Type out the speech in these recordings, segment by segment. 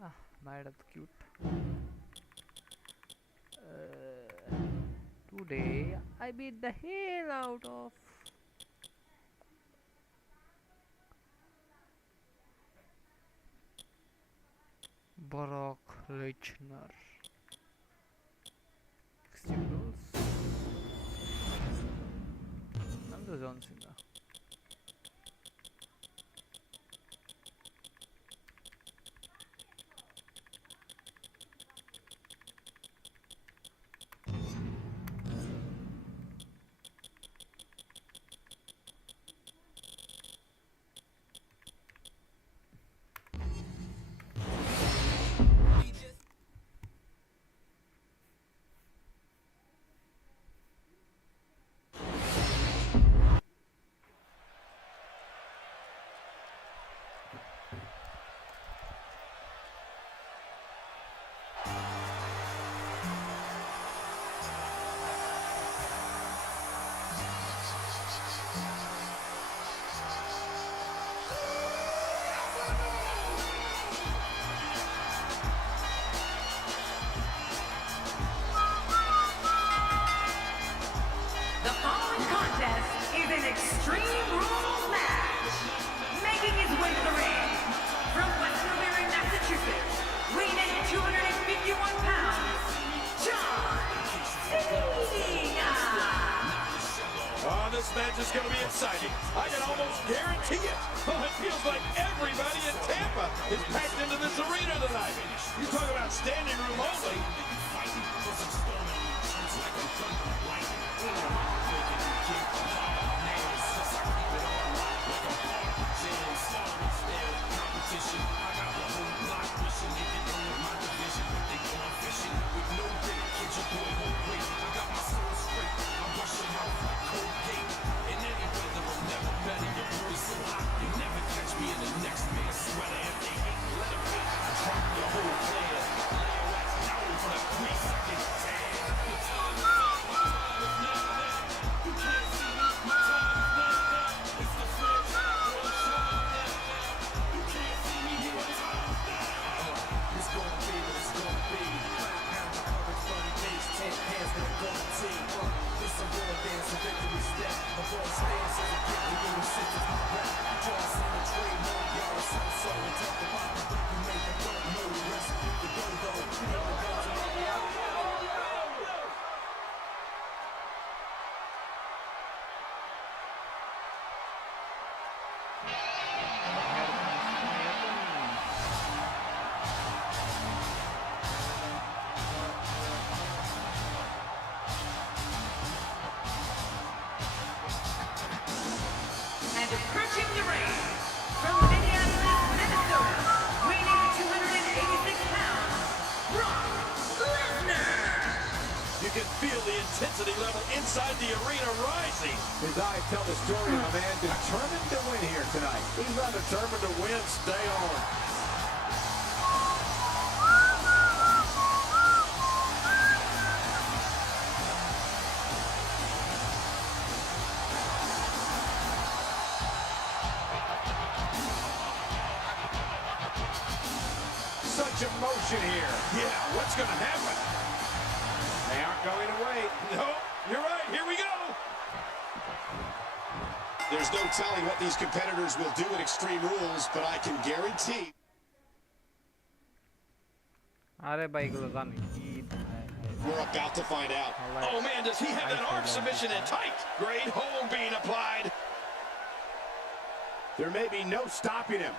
Ah, mad at cute. Today I beat the hell out of lesnar. Extreme rules. I'm the John Cena. The following contest is an Extreme Rules match. Making his way to the ring, from Westbury, Massachusetts, weighing in at 251 pounds, John Cena. Oh, this match is going to be exciting. I can almost guarantee it. Oh, it feels like everybody in Tampa is packed into this arena tonight. You talk about standing room only. And approaching the ring, from Minneapolis, Minnesota, weighing in at 286 pounds, Brock Lesnar. You can feel the intensity level inside the arena rising. His eyes tell the story of a man determined to win here tonight. He's not determined to win. Stay on. Such emotion here. Yeah, what's going to happen? They aren't going to wait. No, you're right. Here we go. There's no telling what these competitors will do in Extreme Rules, but I can guarantee. अरे भाई Gulzan We're about to find out. Oh, man, does he have that arm submission in tight? Great hold being applied. There may be no stopping him.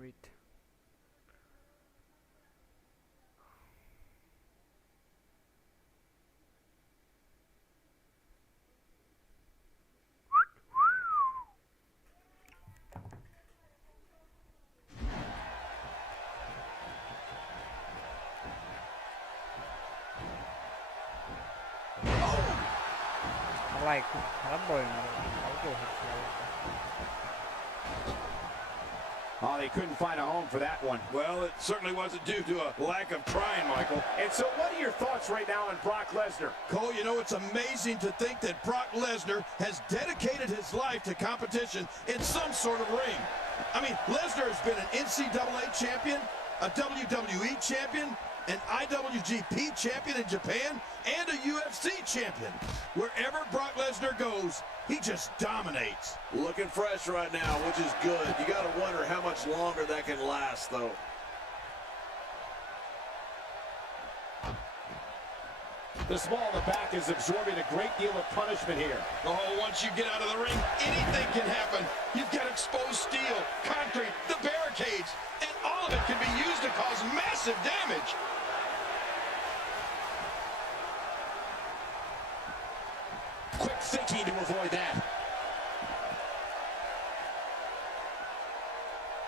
wait. Like, I'm going. I'll go. Oh, they couldn't find a home for that one. Well, it certainly wasn't due to a lack of trying, Michael. And so what are your thoughts right now on Brock Lesnar? Cole, you know, it's amazing to think that Brock Lesnar has dedicated his life to competition in some sort of ring. I mean, Lesnar has been an NCAA champion, a WWE champion, an IWGP champion in Japan, and a UFC champion. Wherever Brock Lesnar goes, he just dominates. Looking fresh right now, which is good. You got to wonder how much longer that can last, though. The small in the back is absorbing a great deal of punishment here. Oh, once you get out of the ring, anything can happen. You've got exposed steel, concrete, the barricades, and all of it can be used to cause massive damage. Quick thinking to avoid that.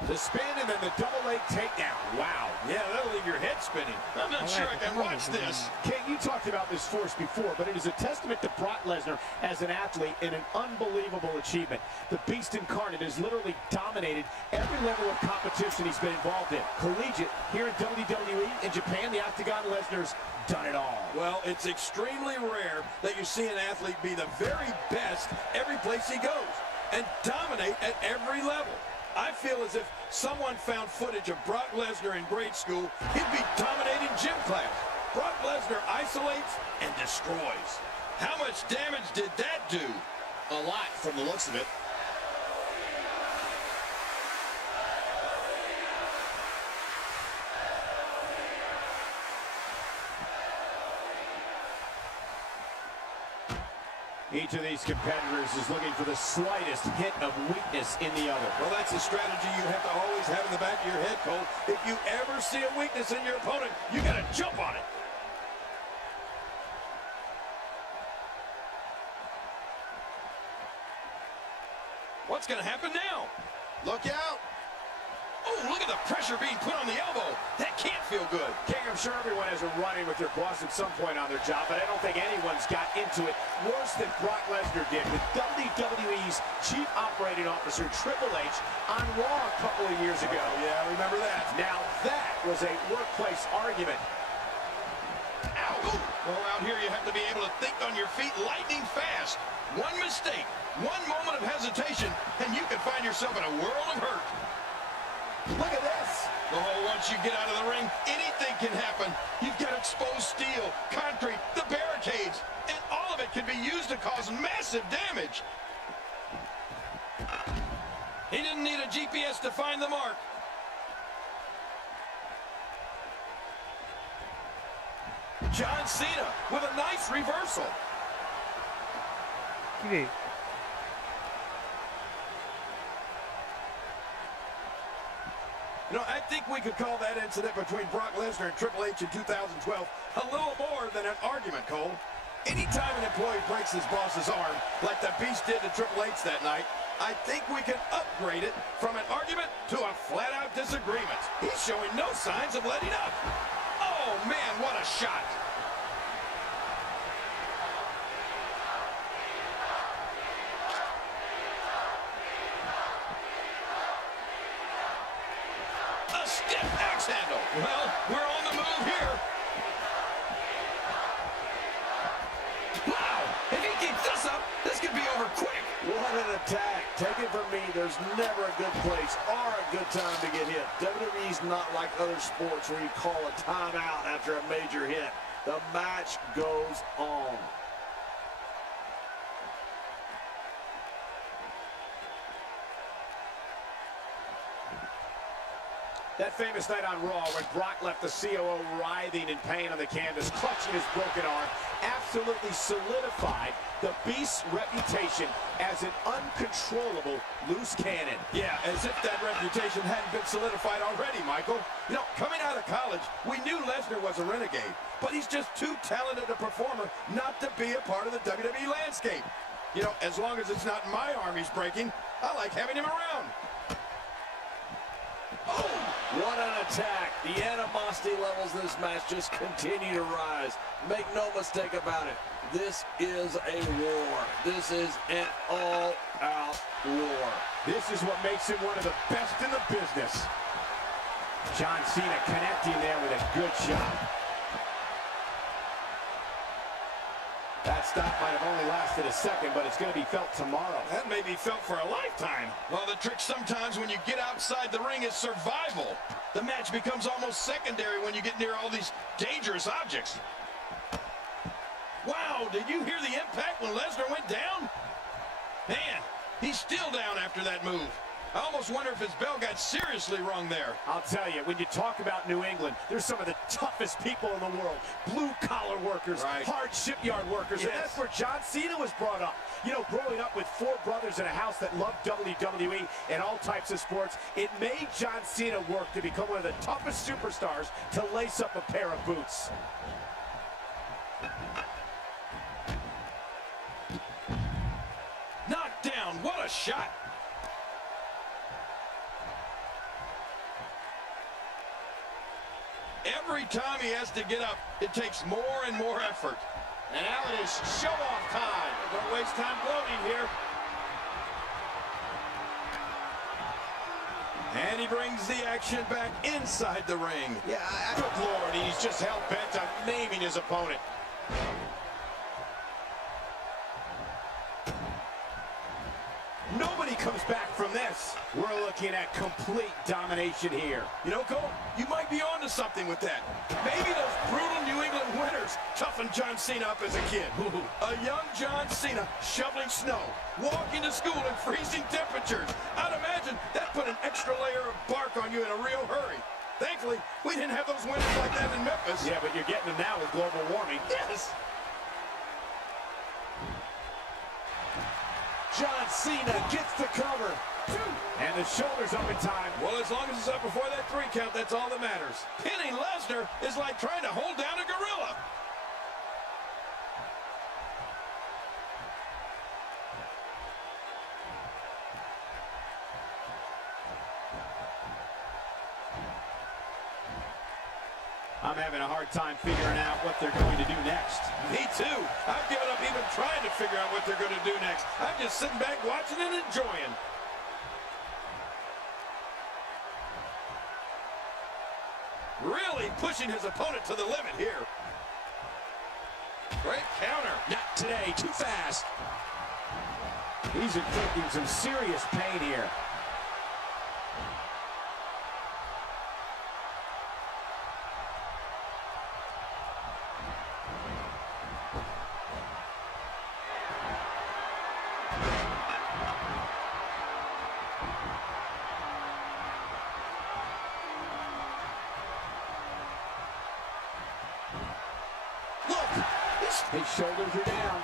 The spin and then the double leg takedown. Wow. Yeah, that'll leave your head spinning. I'm not sure I can watch this. Kate, you talked about this force before, but it is a testament to Brock Lesnar as an athlete and an unbelievable achievement. The Beast Incarnate has literally dominated every level of competition he's been involved in. Collegiate, here in WWE, in Japan, the Octagon, Lesnar's done it all. Well, it's extremely rare that you see an athlete be the very best every place he goes and dominate at every level. I feel as if someone found footage of Brock Lesnar in grade school, he'd be dominating gym class. Brock Lesnar isolates and destroys. How much damage did that do? A lot from the looks of it. Each of these competitors is looking for the slightest hint of weakness in the other. Well, that's a strategy you have to always have in the back of your head, Cole. If you ever see a weakness in your opponent, you got to jump on it. What's going to happen now? Look out! Oh, look at the pressure being put on the elbow. That can't feel good. King, I'm sure everyone has a run-in with their boss at some point on their job, but I don't think anyone's got into it worse than Brock Lesnar did with WWE's Chief Operating Officer, Triple H, on Raw a couple of years ago. Yeah, I remember that. Now that was a workplace argument. Ow! Well, out here you have to be able to think on your feet lightning fast. One mistake, one moment of hesitation, and you can find yourself in a world of hurt. Look at this. Oh, once you get out of the ring, anything can happen. You've got exposed steel, concrete, the barricades, and all of it can be used to cause massive damage. He didn't need a GPS to find the mark. John Cena with a nice reversal. কিরে You know, I think we could call that incident between Brock Lesnar and Triple H in 2012 a little more than an argument, Cole. Anytime an employee breaks his boss's arm, like the Beast did to Triple H that night, I think we can upgrade it from an argument to a flat-out disagreement. He's showing no signs of letting up. Oh, man, what a shot. A stiff axe handle. Well, we're on the move here. Wow, if he keeps this up, this could be over quick. What an attack. Take it from me, there's never a good place or a good time to get hit. WWE's not like other sports where you call a timeout after a major hit. The match goes on. That famous night on Raw when Brock left the COO writhing in pain on the canvas, clutching his broken arm, absolutely solidified the Beast's reputation as an uncontrollable loose cannon. Yeah, as if that reputation hadn't been solidified already, Michael. You know, coming out of college, we knew Lesnar was a renegade, but he's just too talented a performer not to be a part of the WWE landscape. You know, as long as it's not my arm he's breaking, I like having him around. Oh! What an attack. The animosity levels in this match just continue to rise. Make no mistake about it. This is a war. This is an all-out war. This is what makes him one of the best in the business. John Cena connecting there with a good shot. That stop might have only lasted a second, but it's going to be felt tomorrow. That may be felt for a lifetime. Well, the trick sometimes when you get outside the ring is survival. The match becomes almost secondary when you get near all these dangerous objects. Wow, did you hear the impact when Lesnar went down? Man, he's still down after that move. I almost wonder if his bell got seriously wrong there. I'll tell you, when you talk about New England, there's some of the toughest people in the world. Blue-collar workers, right. Hard shipyard workers, Yes. and that's where John Cena was brought up. You know, growing up with 4 brothers in a house that loved WWE and all types of sports, it made John Cena work to become one of the toughest superstars to lace up a pair of boots. Knocked down, what a shot. Every time he has to get up, it takes more and more effort. And now it is show-off time. Don't waste time gloating here. And he brings the action back inside the ring. Yeah, good Lord, he's just hell-bent on maiming his opponent. Nobody comes back from this. We're looking at complete domination here. You know, Cole, you might be onto something with that. Maybe those brutal New England winters toughened John Cena up as a kid. A young John Cena shoveling snow, walking to school in freezing temperatures. I'd imagine that put an extra layer of bark on you in a real hurry. Thankfully, we didn't have those winters like that in Memphis. Yeah, but you're getting them now with global warming. Yes. John Cena gets the cover. And the shoulder's up in time. Well, as long as it's up before that 3 count, that's all that matters. Pinning Lesnar is like trying to hold down a gorilla. I'm having a hard time figuring out what they're going to do next. Me too. I've given up even trying to figure out what they're going to do next. I'm just sitting back watching and enjoying. Really pushing his opponent to the limit here. Great counter. Not today, too fast. He's inflicting some serious pain here. His shoulders are down.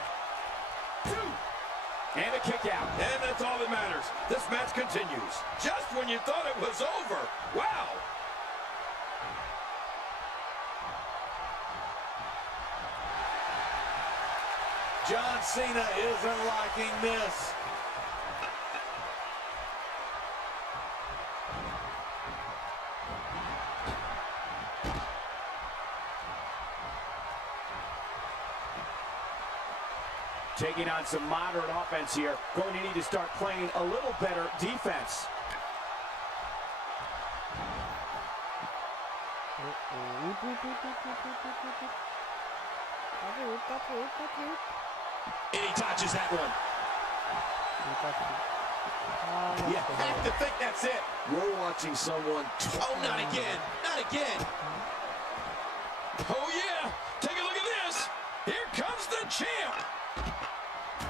And a kick out. And that's all that matters. This match continues. Just when you thought it was over. Wow. John Cena isn't liking this. Taking on some moderate offense here. Going to need to start playing a little better defense. And he touches that one. You have to think that's it. We're watching someone. Oh, not again. Not again. Oh, yeah. Take a look at this. Here comes the champ.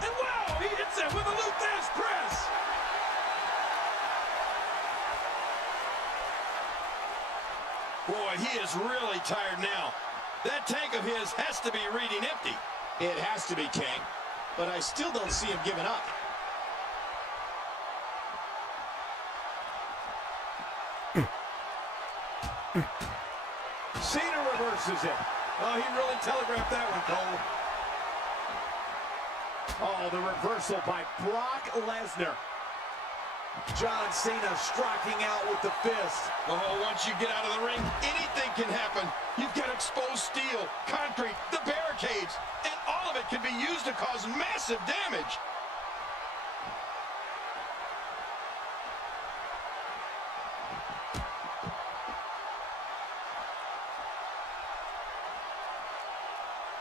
And wow, he hits it with a Luthez press. Boy, he is really tired now. That tank of his has to be reading empty. It has to be, King, but I still don't see him giving up. Cena reverses it. Oh, he really telegraphed that one, Cole. Oh, the reversal by Brock Lesnar. John Cena striking out with the fist. Oh, once you get out of the ring, anything can happen. You've got exposed steel, concrete, the barricades, and all of it can be used to cause massive damage.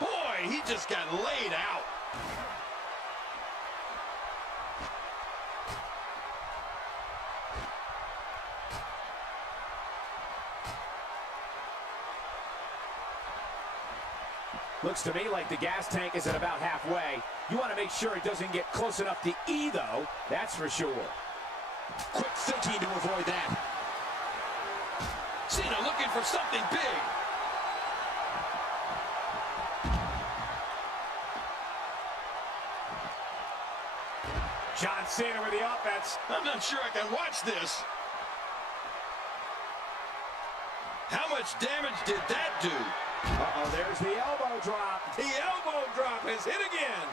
Boy, he just got laid out. Looks to me like the gas tank is at about halfway. You want to make sure it doesn't get close enough to E, though. That's for sure. Quick thinking to avoid that. Cena looking for something big. John Cena with the offense. I'm not sure I can watch this. How much damage did that do? Uh-oh, there's the elbow drop. The elbow drop has hit again.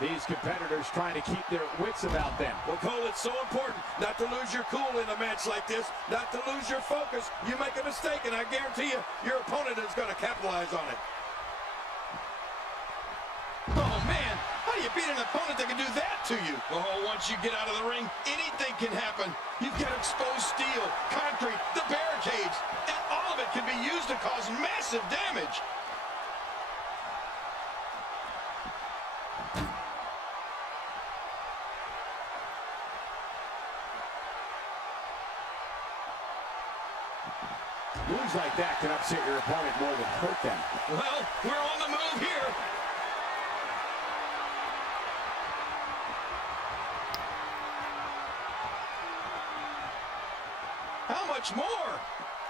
These competitors trying to keep their wits about them. Well, Cole, it's so important not to lose your cool in a match like this, not to lose your focus. You make a mistake, and I guarantee you, your opponent is going to capitalize on it. Oh, man, how do you beat an opponent that can do that to you? Oh, once you get out of the ring, anything can happen. You've got exposed steel, concrete, the barricades, and all of it can be used to cause massive damage. Moves like that can upset your opponent more than hurt them. Well, we're on the move here. How much more?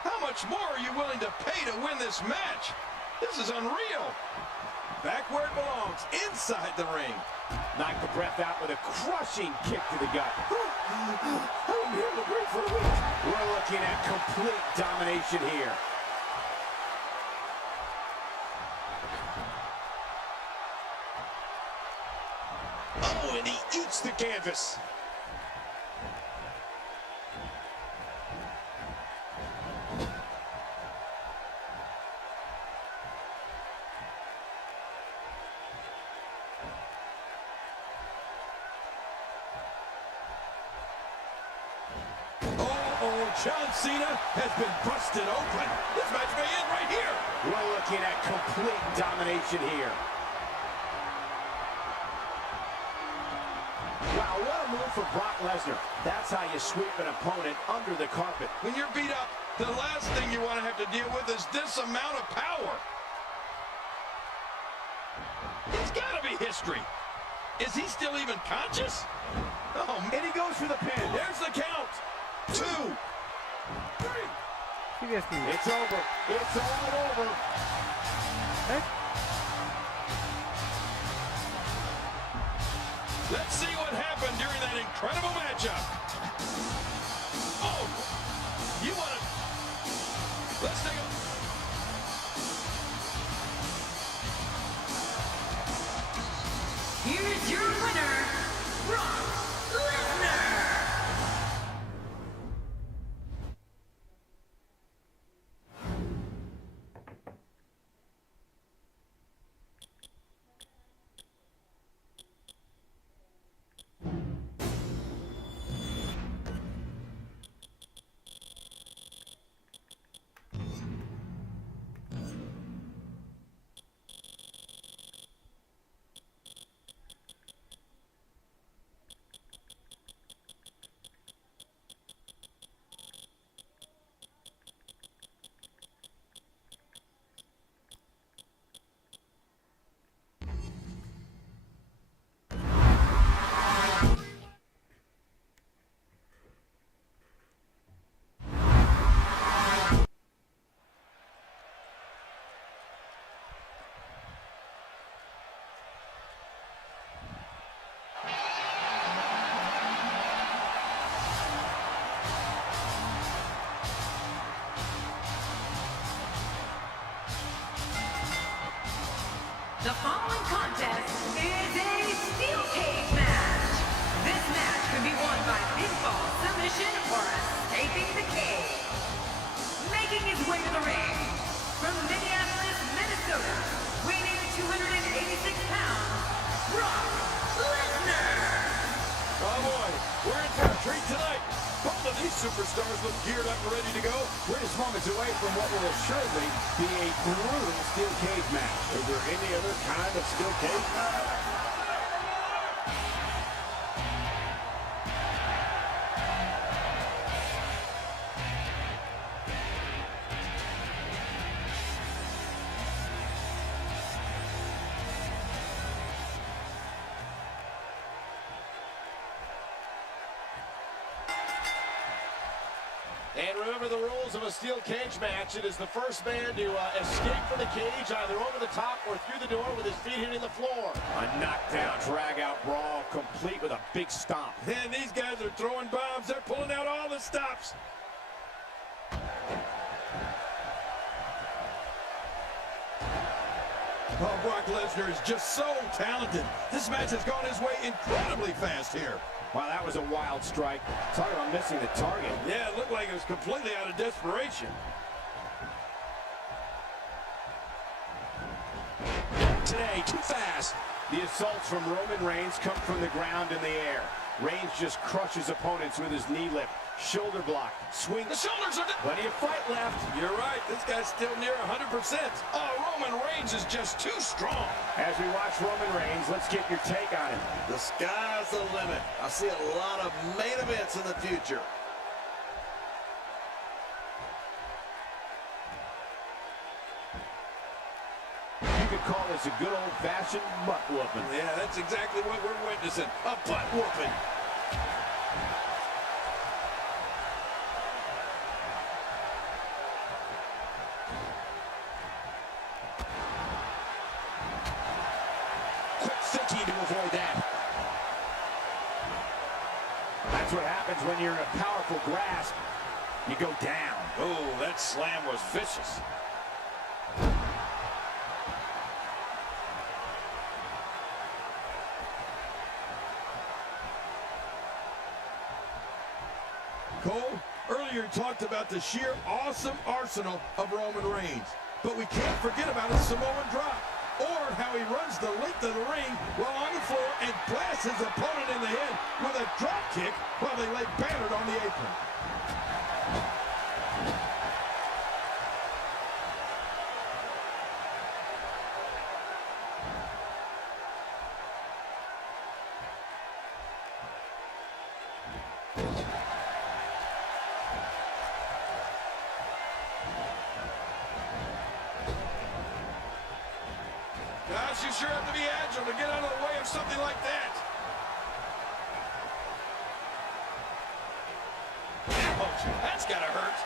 How much more are you willing to pay to win this match? This is unreal. Back where it belongs, inside the ring. Knocked the breath out with a crushing kick to the gut. I'm here to break for the win. We're looking at complete domination here. Oh, and he eats the canvas. John Cena has been busted open. This match may end right here. We're looking at complete domination here. Wow, what a move for Brock Lesnar. That's how you sweep an opponent under the carpet. When you're beat up, the last thing you want to have to deal with is this amount of power. It's got to be history. Is he still even conscious? Oh, And he goes for the pin. there's the count. 2, 3. Seriously. It's over. It's all over. Right? Let's see what happened during that incredible matchup. Oh, you want to... Let's take a... Here's your winner, Brock Lesnar. The following contest is a steel cage match. This match can be won by pinfall, submission, or escaping the cage. Making his way to the ring from Minneapolis, Minnesota, weighing 286 pounds, Brock Lesnar. Oh boy, we're in for a treat tonight. Both of these superstars look geared up and ready to go. We're just moments away from what will assuredly be a brutal steel cage match. Is there any other kind of steel cage match? And remember the rules of a steel cage match. It is the first man to escape from the cage, either over the top or through the door with his feet hitting the floor. A knockdown, drag-out brawl, complete with a big stomp. And these guys are throwing bombs. They're pulling out all the stops. Oh, Brock Lesnar is just so talented. This match has gone his way incredibly fast here. Wow, that was a wild strike. Talk about missing the target. Yeah, it looked like it was completely out of desperation. Today, too fast. The assaults from Roman Reigns come from the ground in the air. Reigns just crushes opponents with his knee lift. Shoulder block, swing. The shoulders are... Plenty of fight left. You're right. This guy's still near 100%. Oh, Roman Reigns is just too strong. As we watch Roman Reigns, let's get your take on him. The sky's the limit. I see a lot of main events in the future. You could call this a good old-fashioned butt whooping. Yeah, that's exactly what we're witnessing. A butt whooping. Quick thinking to avoid that. That's what happens when you're in a powerful grasp. You go down. Oh, that slam was vicious. Cole, earlier talked about the sheer awesome arsenal of Roman Reigns. But we can't forget about his Samoan drop, or how he runs the length of the ring while on the floor and blasts his opponent in the head with a drop kick while they lay battered on the apron. Gosh, you sure have to be agile to get out of the way of something like that. Ouch, that's gotta hurt.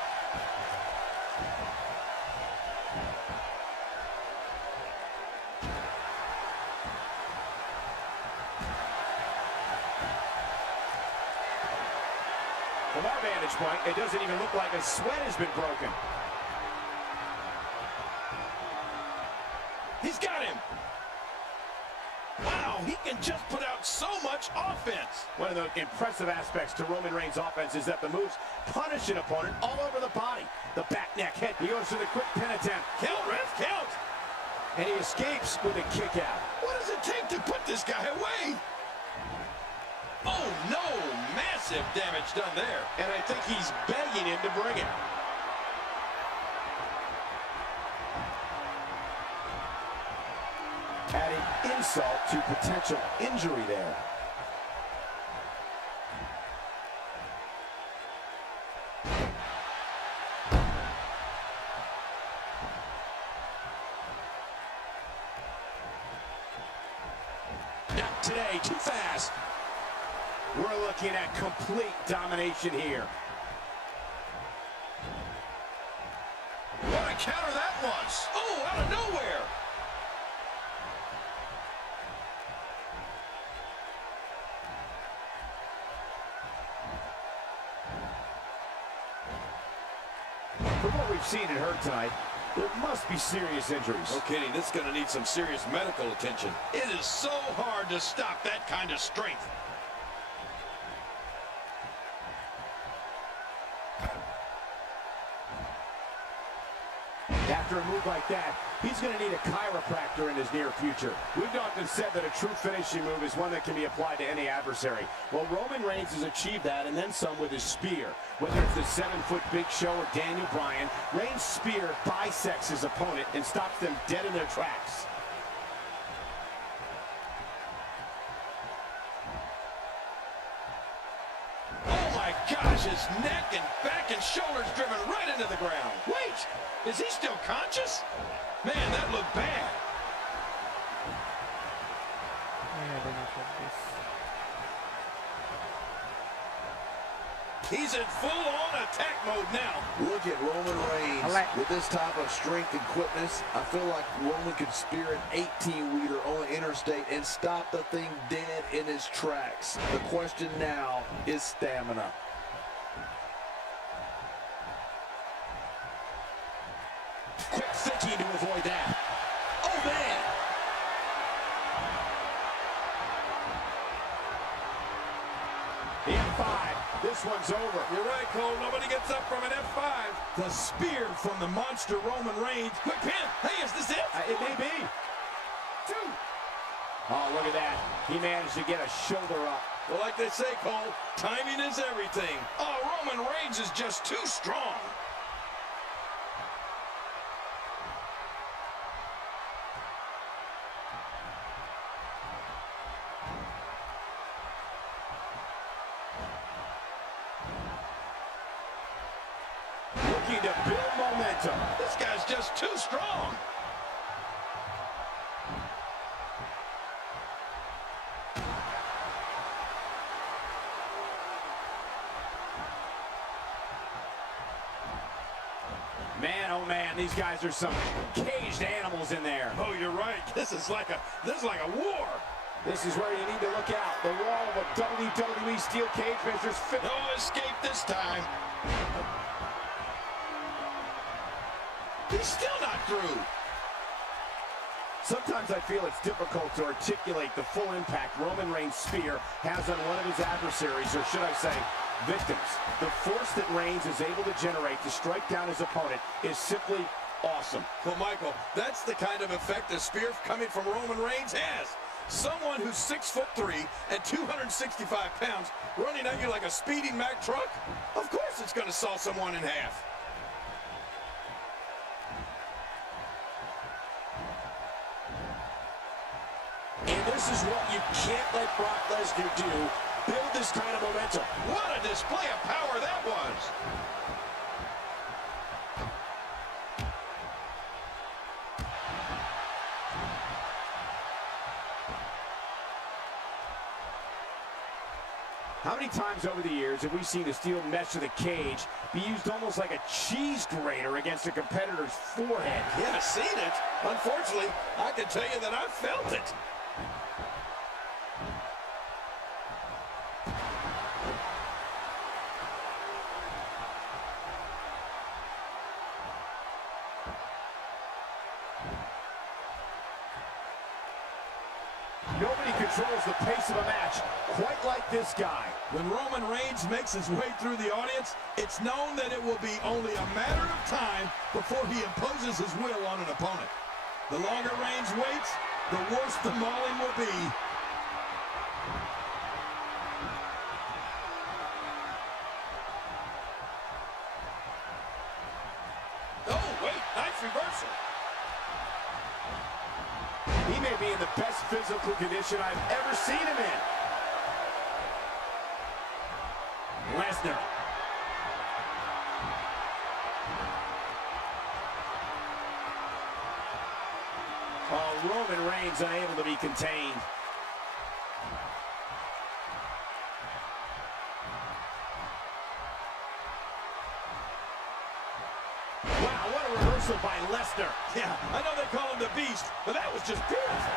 From our vantage point, it doesn't even look like a sweat has been broken. He's got him. Wow, he can just put out so much offense. One of the impressive aspects to Roman Reigns' offense is that the moves punish an opponent all over the body. The back, neck, head. He goes for the quick pin attempt. Count, ref, count. And he escapes with a kick out. What does it take to put this guy away? Oh, no. Massive damage done there. And I think he's begging him to bring it. Adding insult to potential injury there. Not today, too fast. We're looking at complete domination here. What a counter that was. Oh, out of nowhere. From what we've seen and heard tonight, There must be serious injuries. No kidding, this is going to need some serious medical attention. It is so hard to stop that kind of strength. After a move like that, he's going to need a chiropractor in his near future. We've often said that a true finishing move is one that can be applied to any adversary. Well, Roman Reigns has achieved that and then some with his spear. Whether it's the 7-foot Big Show or Daniel Bryan, Reigns' spear bisects his opponent and stops them dead in their tracks. Oh my gosh, his neck and back and shoulders driven right into the ground. Wait, is he still conscious? Man, that looked bad. Yeah, they not like this. He's in full-on attack mode now. Look at Roman Reigns. With this type of strength and quickness, I feel like Roman could spear an 18-wheeler on the interstate and stop the thing dead in its tracks. The question now is stamina. Quick thinking to avoid that. Oh, man! The F5. This one's over. You're right, Cole. Nobody gets up from an F5. The spear from the monster Roman Reigns. Quick pin. Hey, is this it? It may be. 2. Oh, look at that. He managed to get a shoulder up. Well, like they say, Cole, timing is everything. Oh, Roman Reigns is just too strong. Looking to build momentum. This guy's just too strong. Man, oh man, these guys are some caged animals in there. Oh, you're right. This is like a war. This is where you need to look out. The wall of a WWE steel cage measures 50. No escape this time. He's still not through. Sometimes I feel it's difficult to articulate the full impact Roman Reigns' spear has on one of his adversaries, or should I say, victims. The force that Reigns is able to generate to strike down his opponent is simply awesome. Well, Michael, that's the kind of effect a spear coming from Roman Reigns has. Someone who's 6'3" and 265 pounds running at you like a speeding Mack truck? Of course it's going to saw someone in half. And this is what you can't let Brock Lesnar do. Build this kind of momentum. What a display of power that was. How many times over the years have we seen the steel mesh of the cage be used almost like a cheese grater against a competitor's forehead? Yeah, seen it. Unfortunately, I can tell you that I felt it. Nobody controls the pace of a match quite like this guy. When Roman Reigns makes his way through the audience, it's known that it will be only a matter of time before he imposes his will on an opponent. The longer Reigns waits, the worse the mauling will be. Oh, wait, nice reversal. He may be in the best physical condition I've ever seen him in. Lesnar. Oh, Roman Reigns unable to be contained. Wow, what a reversal by Lesnar. Yeah, I know they call him the Beast, but that was just beautiful.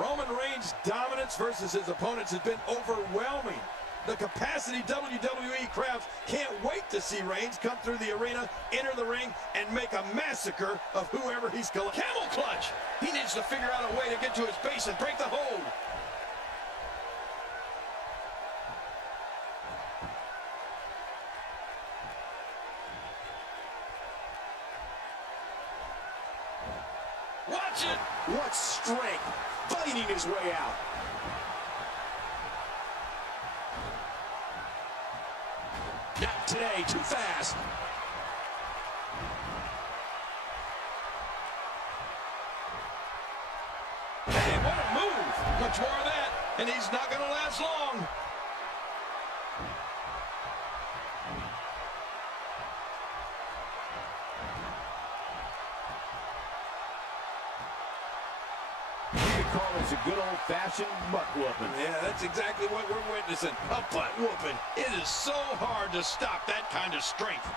Roman Reigns' dominance versus his opponents has been overwhelming. The capacity WWE crowds can't wait to see Reigns come through the arena, enter the ring, and make a massacre of whoever he's collecting. Camel clutch. He needs to figure out a way to get to his base and break the hold. Watch it. What strength, fighting his way out. Not today, too fast. Hey, what a move! Much more of that, and he's not going to last long. You could call this a good old-fashioned butt whooping. Yeah, that's exactly what we're witnessing. A butt whooping. It is so hard to stop that kind of strength.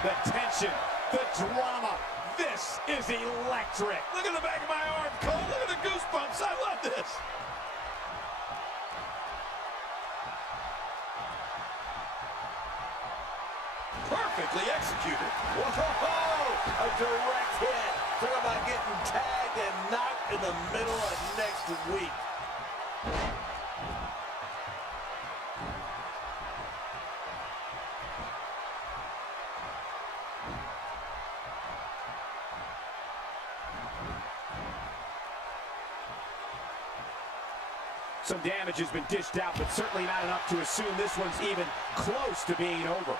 The tension, the drama. This is electric. Look at the back of my arm, Cole. Look at the goosebumps. I love this. Perfectly executed. Whoa! A direct hit. Talk about getting tagged and knocked in the middle of next week. Some damage has been dished out, but certainly not enough to assume this one's even close to being over.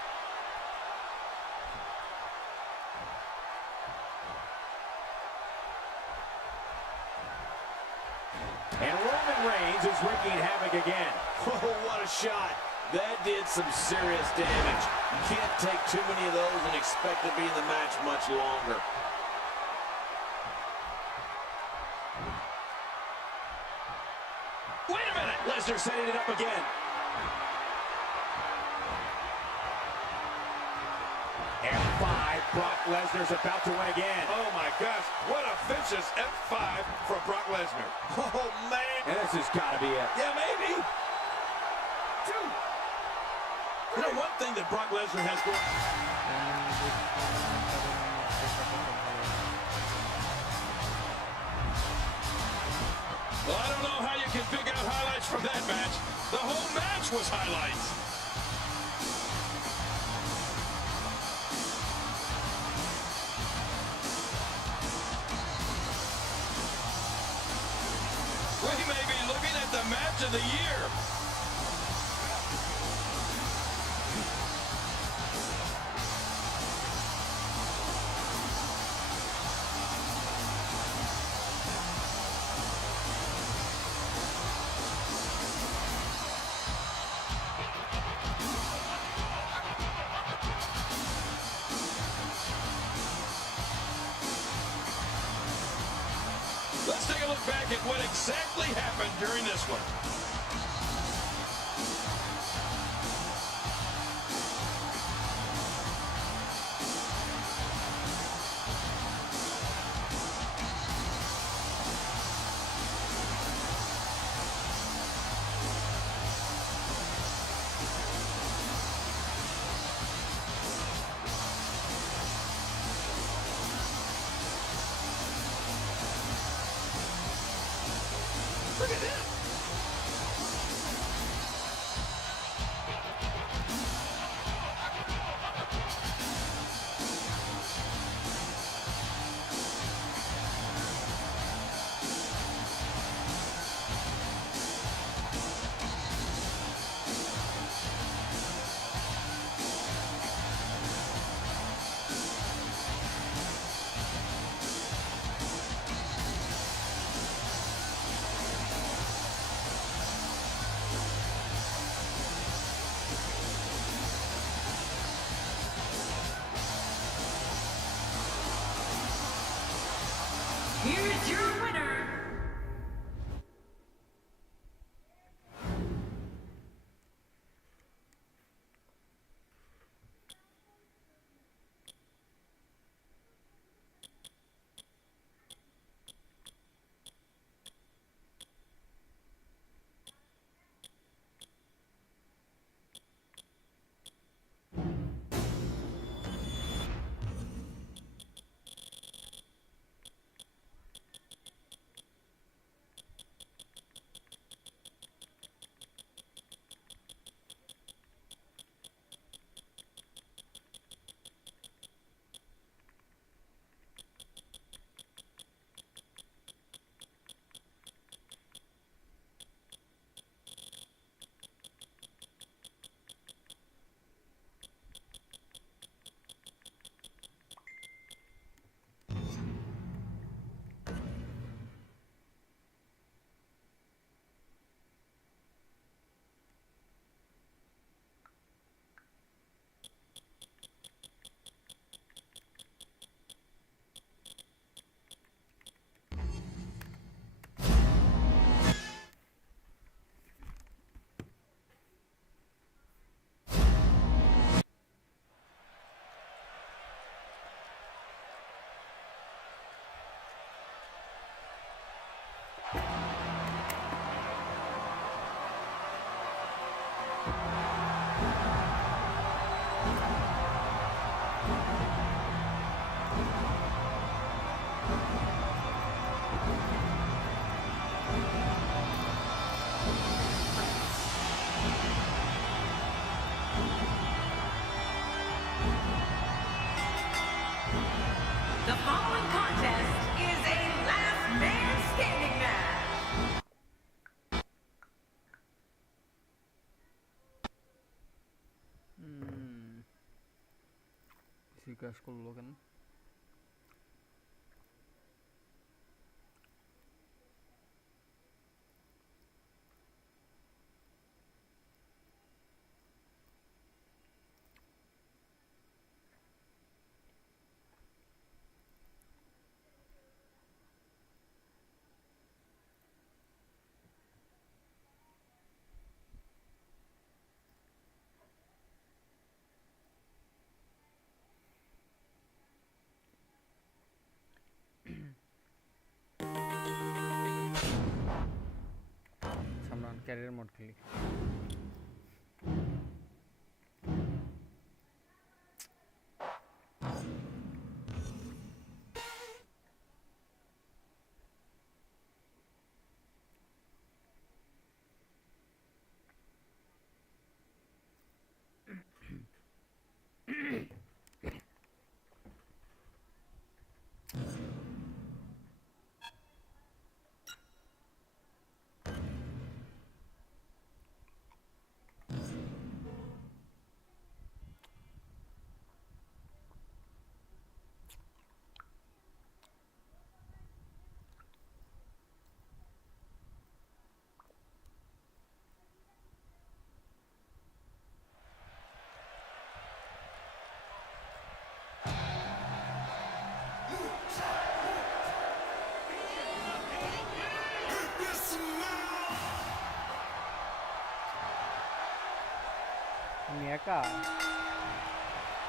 And Roman Reigns is wreaking havoc again. Oh, what a shot. That did some serious damage. You can't take too many of those and expect to be in the match much longer. Wait a minute. Lesnar setting it up again. F5, Brock Lesnar's about to win again. Oh, my gosh. What a vicious F5 for Brock Lesnar. Oh, man. And this has got to be it. Yeah, maybe. Two. You know, one thing that Brock Lesnar has going... Well, I don't know how you can pick out highlights from that match. The whole match was highlights. We may be looking at the match of the year. Let's take a look back at what exactly happened during this one. Look at this. বিকাশ করলো কেন? সামরান career mode খেলি।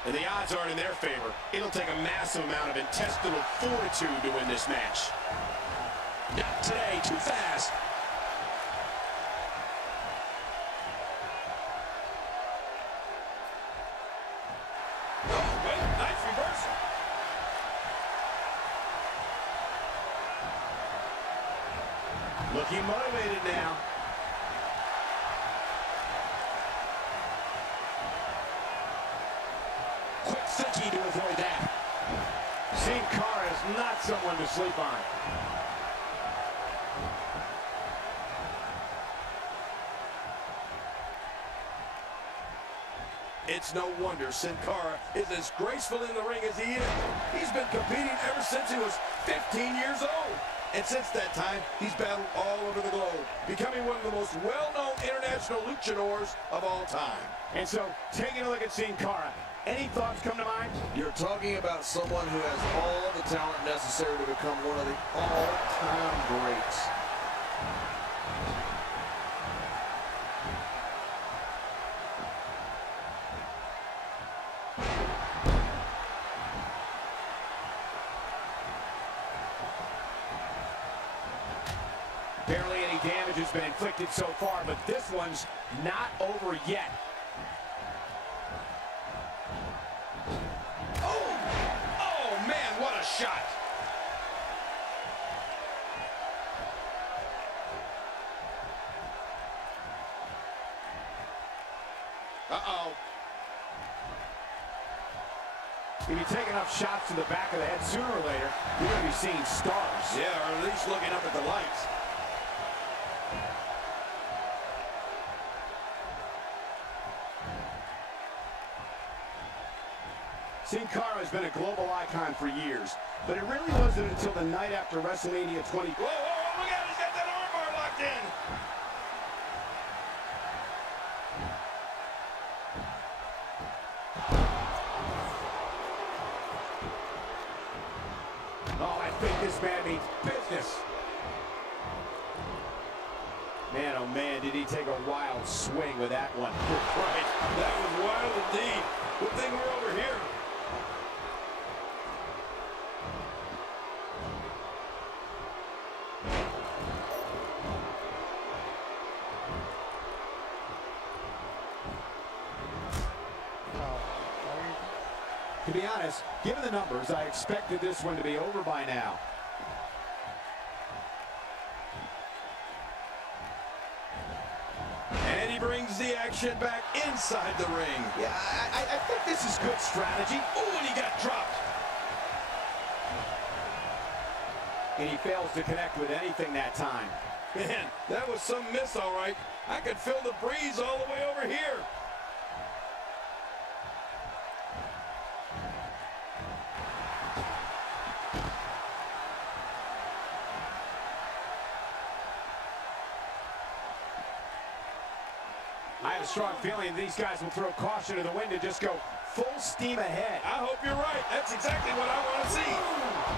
And the odds aren't in their favor. It'll take a massive amount of intestinal fortitude to win this match. Not today, too fast. Oh, wait, nice reversal. Looking motivated now. Quick thinking to avoid that. Sin Cara is not someone to sleep on. It's no wonder Sin Cara is as graceful in the ring as he is. He's been competing ever since he was 15 years old. And since that time, he's battled all over the globe, becoming one of the most well-known international luchadors of all time. And so, taking a look at Sin Cara, any thoughts come to mind? You're talking about someone who has all the talent necessary to become one of the all-time greats. Barely any damage has been inflicted so far, but this one's not over yet. Oh, man, what a shot. Uh-oh. If you take enough shots to the back of the head, sooner or later, you're going to be seeing stars. Yeah, or at least looking up at the lights. Sin Cara has been a global icon for years, but it really wasn't until the night after WrestleMania 20. Whoa, whoa, whoa, look at it, he's got that armbar locked in. Oh, I think this man means business. Man, oh man, did he take a wild swing with that one. Right, that was wild indeed. Good thing we're over here. To be honest, given the numbers, I expected this one to be over by now. And he brings the action back inside the ring. Yeah, I think this is good strategy. Oh, and he got dropped. And he fails to connect with anything that time. Man, that was some miss, all right. I could feel the breeze all the way over here. I have a strong feeling these guys will throw caution to the wind and just go full steam ahead. I hope you're right. That's exactly what I want to see.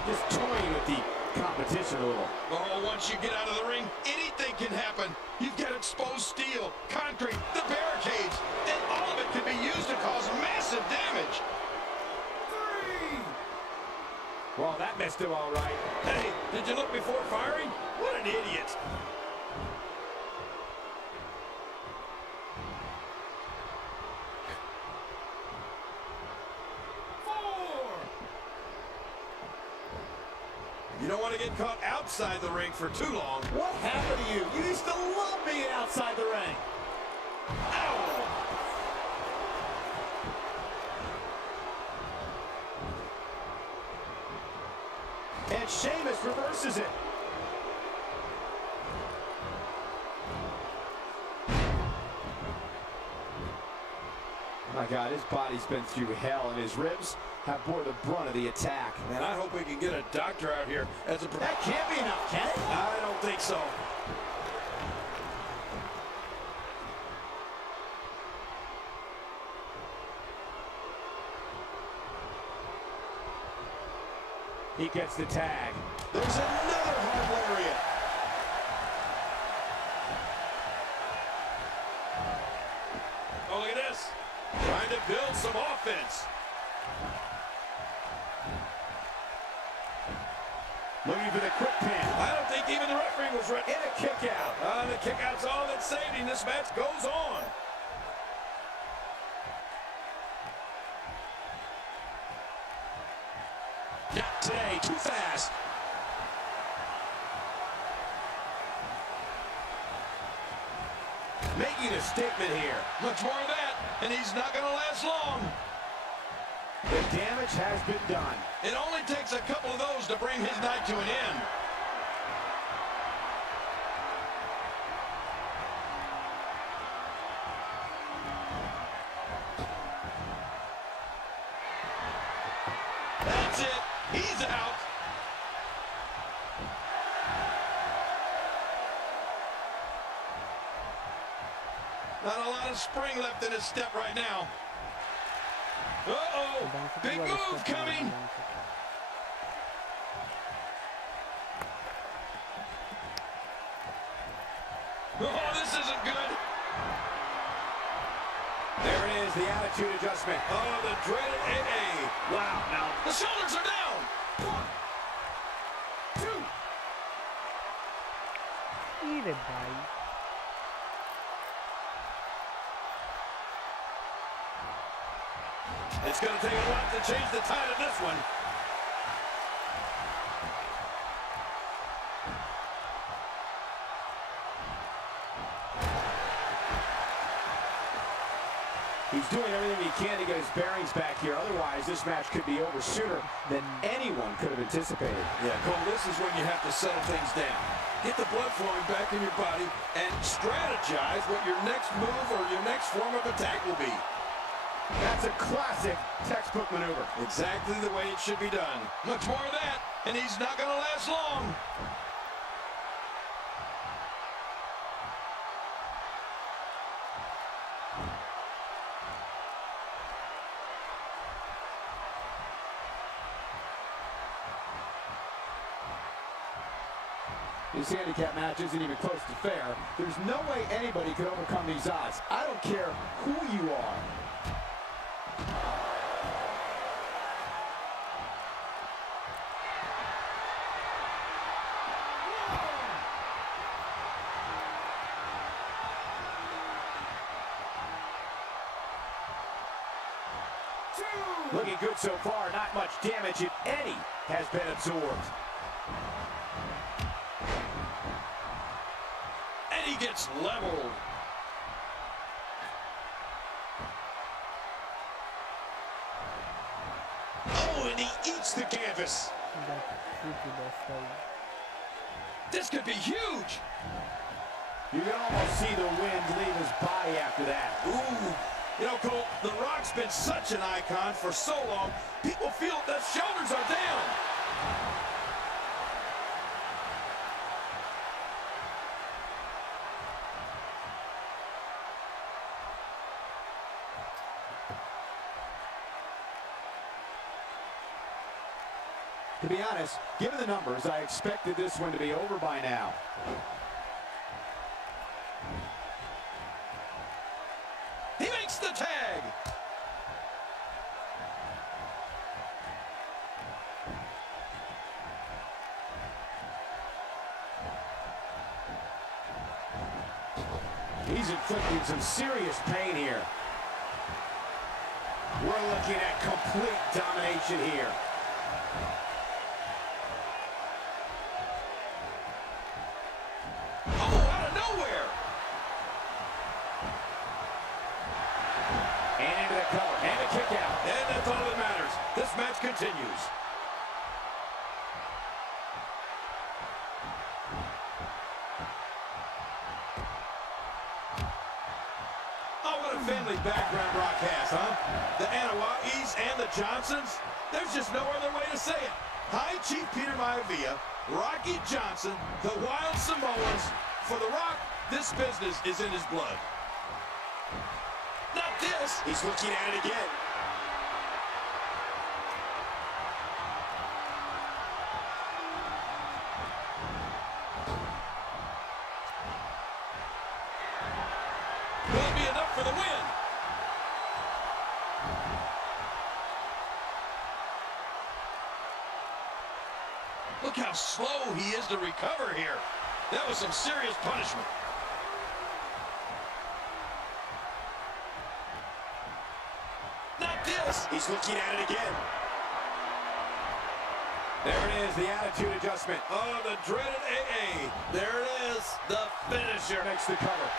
Just toying with the competition a little. Oh, once you get out of the ring, anything can happen. You've got exposed steel, concrete, the barricades, and all of it can be used to cause massive damage. Well, that missed him all right. Hey, did you look before firing? What an idiot. You don't want to get caught outside the ring for too long. What happened to you? You used to love being outside the ring. Ow! And Sheamus reverses it. My God, his body's been through hell, and his ribs have bore the brunt of the attack. Man, I hope we can get a doctor out here as a... That can't be enough, can it? I don't think so. He gets the tag. There's another hard lariat. Oh, look at this. Trying to build some offense. Looking for the quick pin. I don't think even the referee was ready. And a kick out. The kick out's all that saved him. This match goes on. Not today, too fast. Making a statement here. Much more of that, and he's not going to last long. The damage has been done. It only takes a couple of those to bring his night to an end. That's it. He's out. Not a lot of spring left in his step right now. Uh-oh. Big move coming. Oh, this isn't good. There it is, the attitude adjustment. Oh, the dreaded AA. Wow, now. The shoulders are down. 1, 2. Eat it, bye. It's going to take a lot to change the tide of this one. He's doing everything he can to get his bearings back here. Otherwise, this match could be over sooner than anyone could have anticipated. Yeah, Cole, this is when you have to settle things down. Get the blood flowing back in your body and strategize what your next move or your next form of attack will be. That's a classic textbook maneuver. Exactly the way it should be done. Much more of that, and he's not going to last long. This handicap match isn't even close to fair. There's no way anybody could overcome these odds. I don't care who you are. Looking good so far. Not much damage, if any, has been absorbed. And he gets leveled. Oh, and he eats the canvas. This could be huge. You can almost see the wind leave his body after that. Ooh. You know, Cole, The Rock's been such an icon for so long, people feel the shoulders are down. To be honest, given the numbers, I expected this one to be over by now. He makes the tag. He's inflicting some serious pain here. We're looking at complete domination here. Oh, out of nowhere. And into the cover, and a kick out. And that's all that matters. This match continues. Oh, what a family background Rock has, huh? The Anawakis and the Johnsons. There's just no other way to say it. Hi, Chief Peter Maivia, Rocky Johnson, the Wild Samoans. For The Rock, this business is in his blood. Not this. He's looking at it again. Will be enough for the win. Look how slow he is to recover here. That was some serious punishment. Not this. He's looking at it again. There it is, the attitude adjustment. Oh, the dreaded AA. There it is, the finisher. Makes the cover.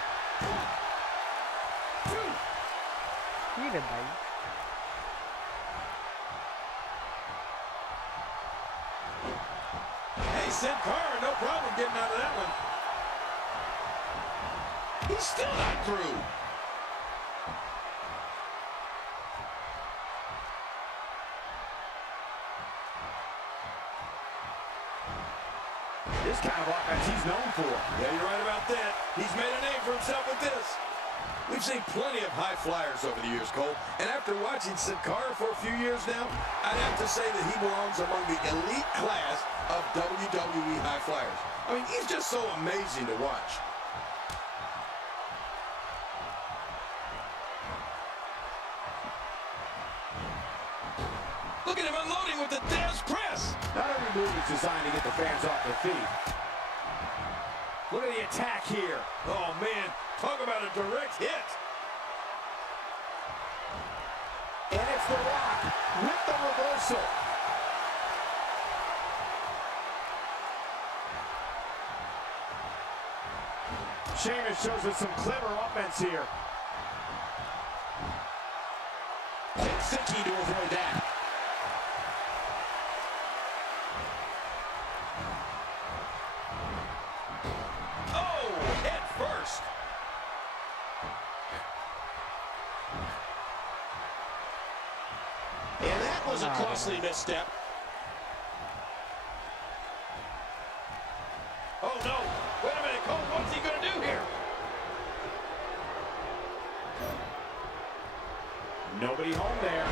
Even, buddy. Hey, Sin Cara, no problem getting out of that one. He's still not through. This kind of offense he's known for. Yeah, you're right about that. He's made a name for himself with this. We've seen plenty of high flyers over the years, Cole. And after watching Sin Cara for a few years now, I'd have to say that he belongs among the elite class of WWE high flyers. I mean, he's just so amazing to watch. Look at him unloading with the Dez press. Not every move is designed to get the fans off their feet. Look at the attack here. Oh, man, talk about a direct hit. And it's The Rock with the reversal. Sheamus shows us some clever offense here. Thinking to avoid that. Oh, head first. And that was a costly misstep. Oh, no. Wait a minute, Cole. What's he going to do here? Nobody home there.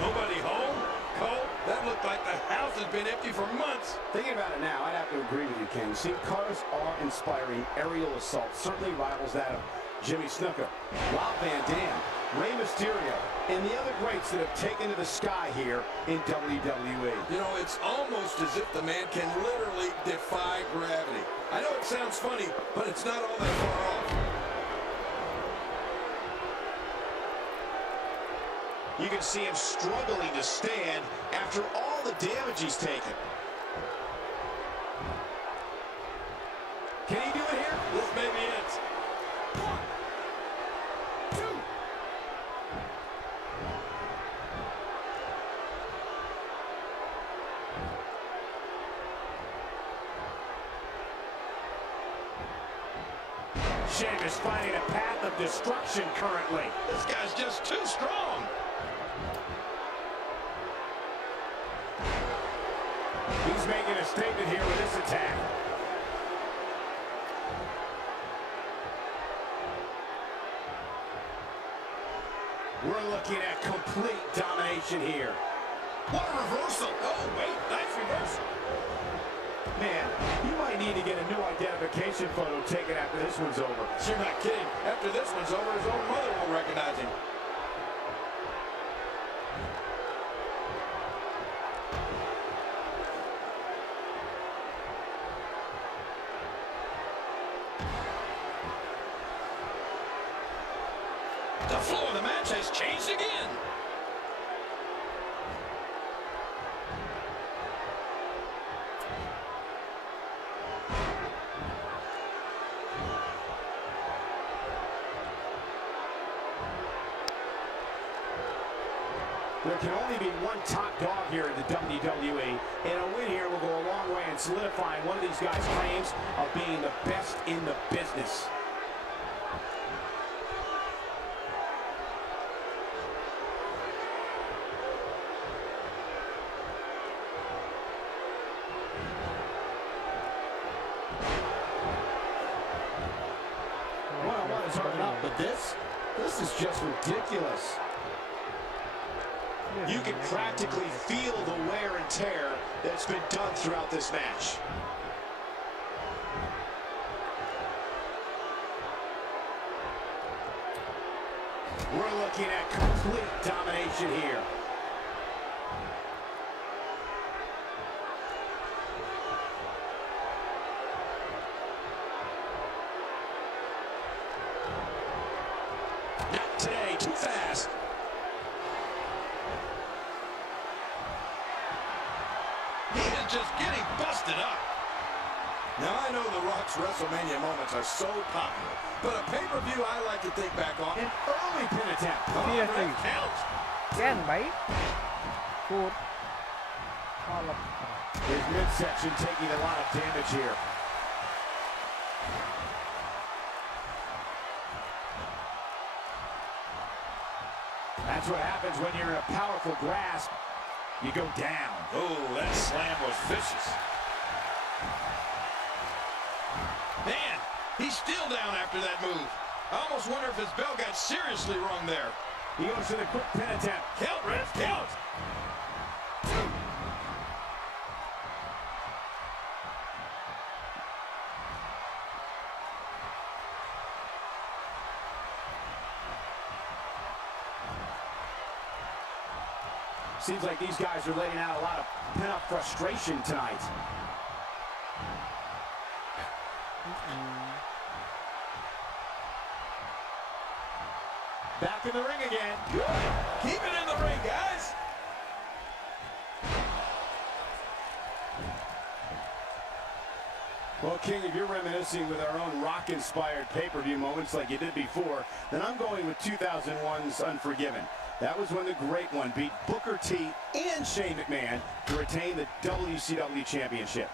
Nobody home? Cole, that looked like the house has been empty for months. Thinking about it now, I'd have to agree with you, King. Sin Cara's awe-inspiring aerial assault certainly rivals that of Jimmy Snuka, Rob Van Dam, Rey Mysterio, and the other greats that have taken to the sky here in WWE. You know, it's almost as if the man can literally defy gravity. I know it sounds funny, but it's not all that far off. You can see him struggling to stand after all the damage he's taken. Can he do it here? This may be it. 1, 2. Sheamus finding a path of destruction currently. This guy's just too strong. He's making a statement here with this attack. We're looking at complete domination here. What a reversal. Oh, wait, nice reversal. Man, you might need to get a new identification photo taken after this one's over. You're not kidding. After this one's over, his own mother will recognize him. The flow of the match has changed again. There can only be one top dog here in the WWE, and a win here will go a long way in solidifying one of these guys' claims of being the best in the business. One is hard enough, but this is just ridiculous. You can practically feel the wear and tear that's been done throughout this match. We're looking at complete domination here. Not today, too fast. He is just getting busted up. Now, I know The Rock's WrestleMania moments are so popular, but a pay-per-view I like to think back on. An early pin attempt. Come on, Seriously. Ref, count. Can भाई 4 all up His midsection taking a lot of damage here. That's what happens when you're in a powerful grasp. You go down. Oh, that slam was vicious. Man, he's still down after that move. I almost wonder if his bell got seriously wrong there. He goes to the quick pin attempt. Count, Ref, count. Seems like these guys are letting out a lot of pent-up frustration tonight. Back in the ring again. Good. Keep it in the ring, guys. Well, King, if you're reminiscing with our own Rock-inspired pay-per-view moments like you did before, then I'm going with 2001's Unforgiven. That was when the Great One beat Booker T and Shane McMahon to retain the WCW Championship.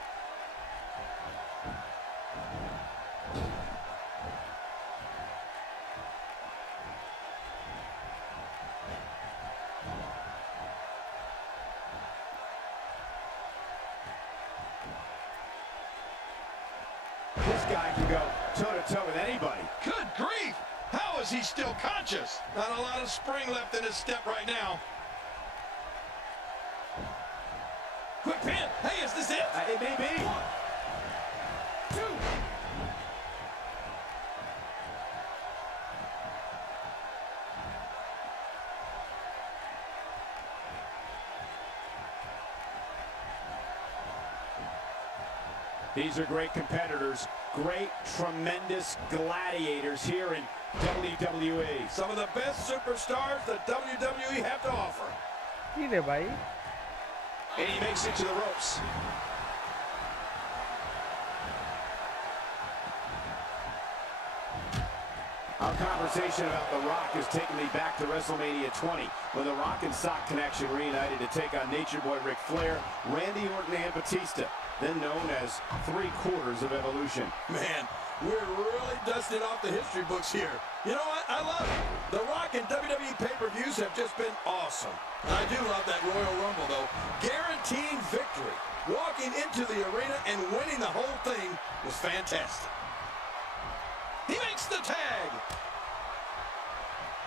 This guy can go toe-to-toe with anybody. Good grief. How is he still conscious? Not a lot of spring left in his step right now. Quick pin. Hey, is this it? It may be. 2. These are great competitors, great, tremendous gladiators here in WWE. Some of the best superstars that WWE have to offer. ठीक है भाई And he makes it to the ropes. Our conversation about The Rock has taken me back to WrestleMania 20, when The Rock and Sock Connection reunited to take on Nature Boy Ric Flair, Randy Orton, and Batista, then known as 3/4 of Evolution. Man, we're really dusting off the history books here. You know what? I love it. The Rock and WWE pay-per-views have just been awesome. I do love that Royal Rumble, though. Guaranteeing victory. Walking into the arena and winning the whole thing was fantastic. He makes the tag.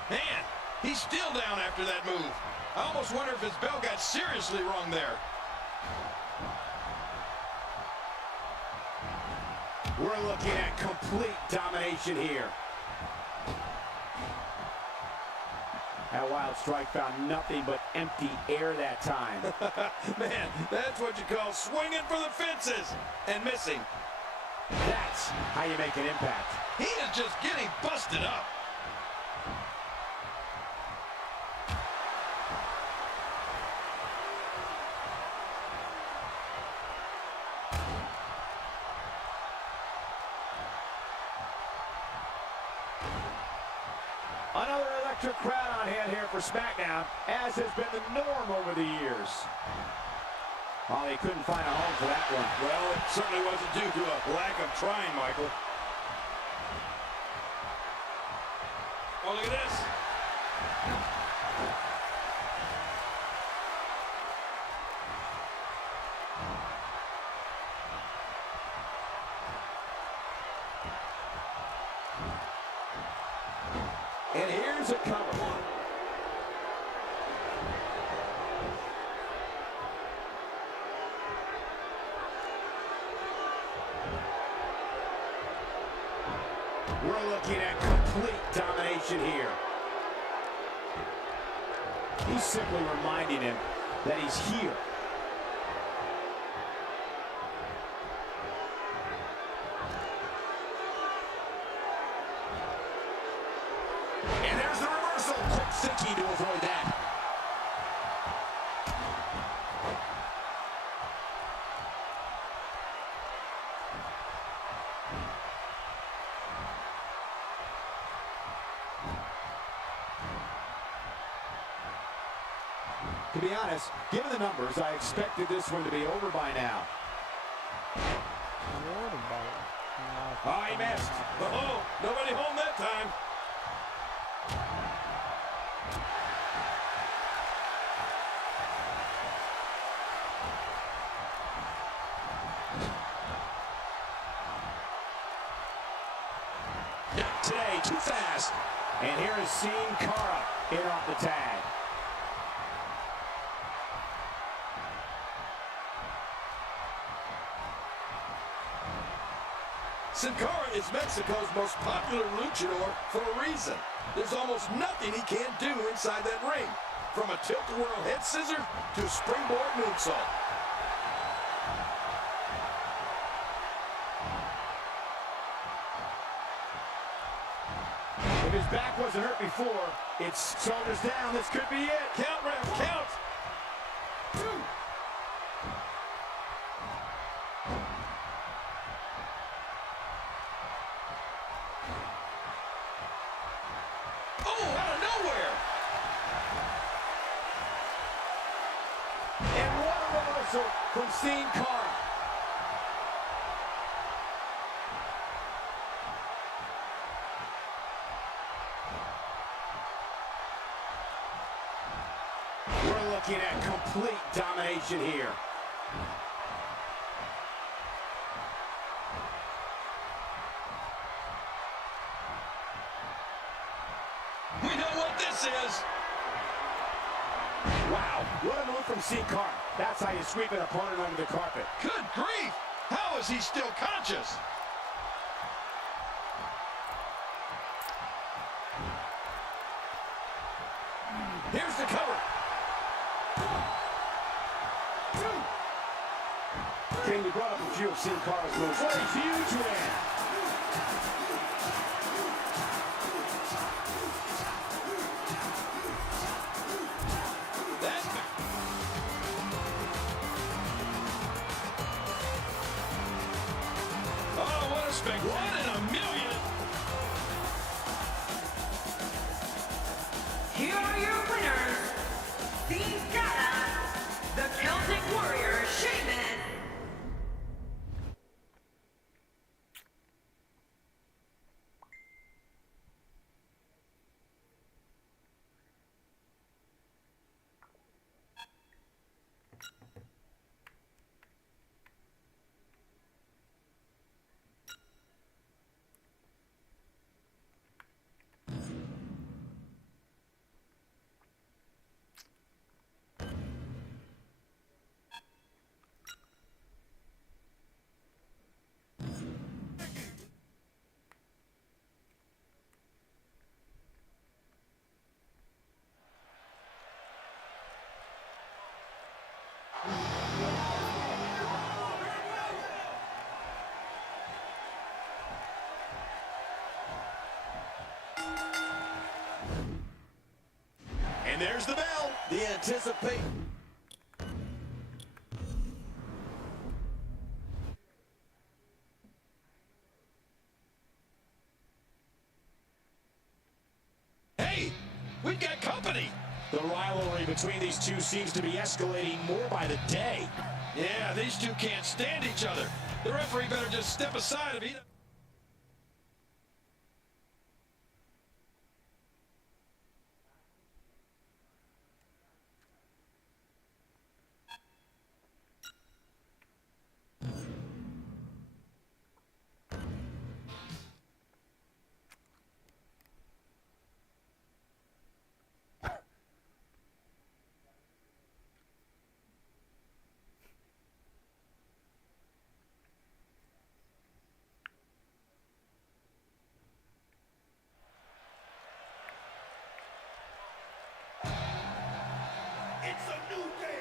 Man, He's still down after that move. I almost wonder if his bell got seriously wrong there. We're looking at complete domination here. That wild strike found nothing but empty air that time. Man, that's what you call swinging for the fences and missing. That's how you make an impact. He is just getting busted up. Another electric crowd on hand here for SmackDown, as has been the norm over the years. Well, they couldn't find a home for that one. Well, it certainly wasn't due to a lack of trying, Michael. Oh, look at this. And here's a cover. We're looking at complete domination here. He's simply reminding him that he's here. And there's the reversal. Quick thinking to avoid that. To be honest, given the numbers, I expected this one to be over by now. What about it? Oh, he missed. Oh, nobody home that time. Not today, too fast. And here is Sin Cara in off the tag. Sin Cara is Mexico's most popular luchador for a reason. There's almost nothing he can't do inside that ring, from a tilt-a-whirl head scissor to a springboard moonsault. If his back wasn't hurt before, it's shoulders down. This could be it. Count, ref, count. 2. Oh, out of nowhere. And what a reversal from Sin Cara. We're looking at complete domination here. We know what this is. Wow, what a move from Sin Cara. That's how you sweep an opponent under the carpet. Good grief. How is he still conscious? Here's the cover. 2. King, you brought up a few of Sin Cara's moves. What a huge win. That's oh, what a spectacle. 1 in a million. Here are your winners, Sin Cara, the Celtic Warrior, Sheamus. And there's the bell. The anticipation. Hey, we've got company. The rivalry between these two seems to be escalating more by the day. Yeah, these two can't stand each other. The referee better just step aside if he... It's a new day.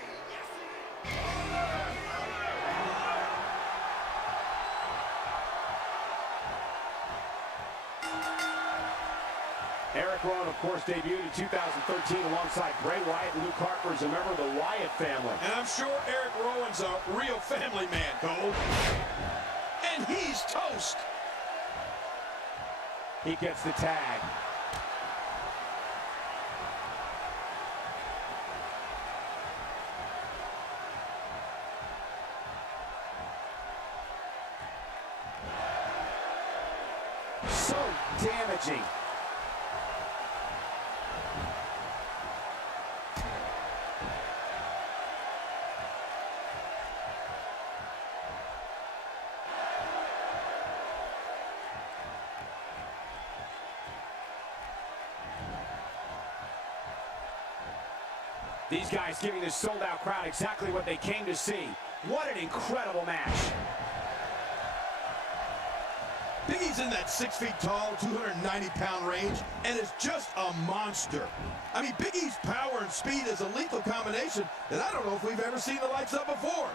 Eric Rowan, of course, debuted in 2013 alongside Bray Wyatt and Luke Harper as a member of the Wyatt family. And I'm sure Eric Rowan's a real family man, Cole. And he's toast. He gets the tag. So damaging. These guys giving this sold-out crowd exactly what they came to see. What an incredible match. Big E's in that 6 feet tall, 290-pound range, and is just a monster. I mean, Big E's power and speed is a lethal combination that I don't know if we've ever seen the likes of before.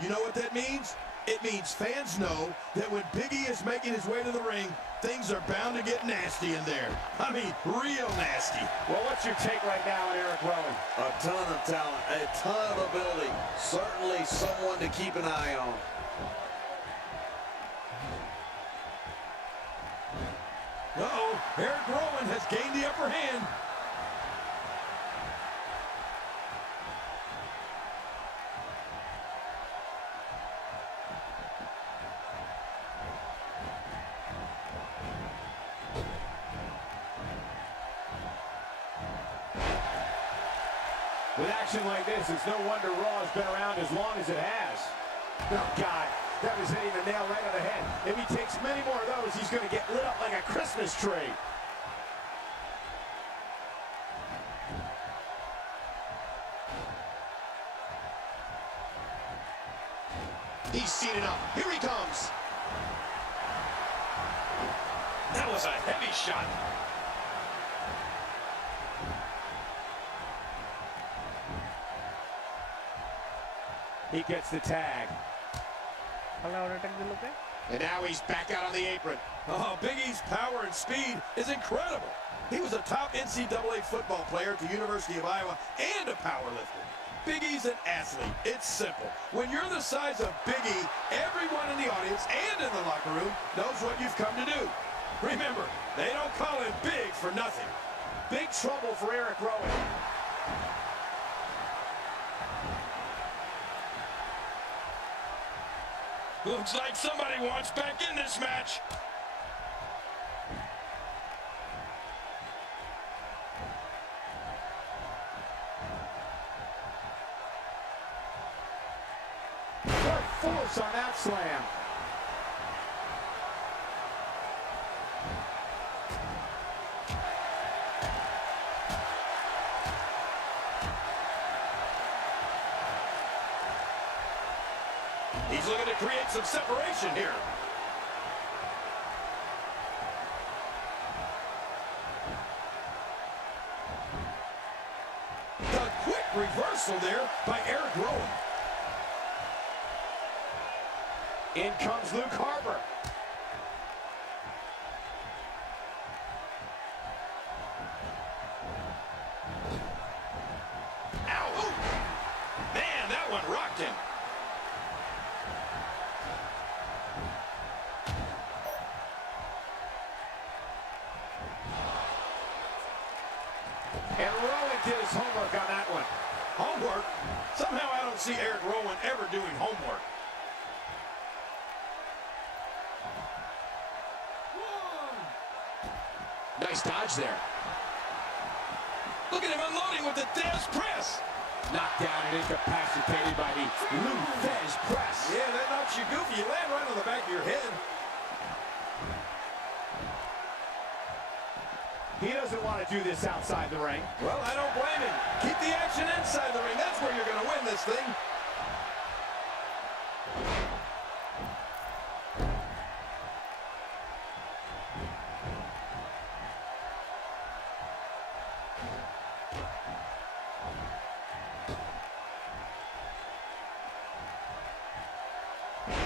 You know what that means? It means fans know that when Big E is making his way to the ring, things are bound to get nasty in there. I mean, real nasty. Well, what's your take right now on Eric Rowan? A ton of talent, a ton of ability. Certainly someone to keep an eye on. Uh-oh, Eric Rowan has gained the upper hand. With action like this, it's no wonder Raw has been around as long as it has. Oh, God, that was hitting the nail right on the head. If he takes many more of those, he's going to get lit up like a Christmas tree. He's seen enough. Here he comes. That was a heavy shot. He gets the tag. And now he's back out on the apron. Oh, Big E's power and speed is incredible. He was a top NCAA football player at the University of Iowa and a powerlifter. Big E's an athlete. It's simple. When you're the size of Big E, everyone in the audience and in the locker room knows what you've come to do. Remember, they don't call him big for nothing. Big trouble for Eric Rowan. Looks like somebody wants back in this match. What force on that slam. He's looking to create some separation here. The quick reversal there by Eric Rowan. In comes Luke Harper. And Rowan did his homework on that one. Homework? Somehow I don't see Eric Rowan ever doing homework. Nice dodge there. Look at him unloading with the Dez press. Knocked down and incapacitated by the Lou Thesz press. Yeah, that knocks you goofy. You land right on the back of your head. He doesn't want to do this outside the ring. Well, I don't blame him. Keep the action inside the ring. That's where you're going to win this thing.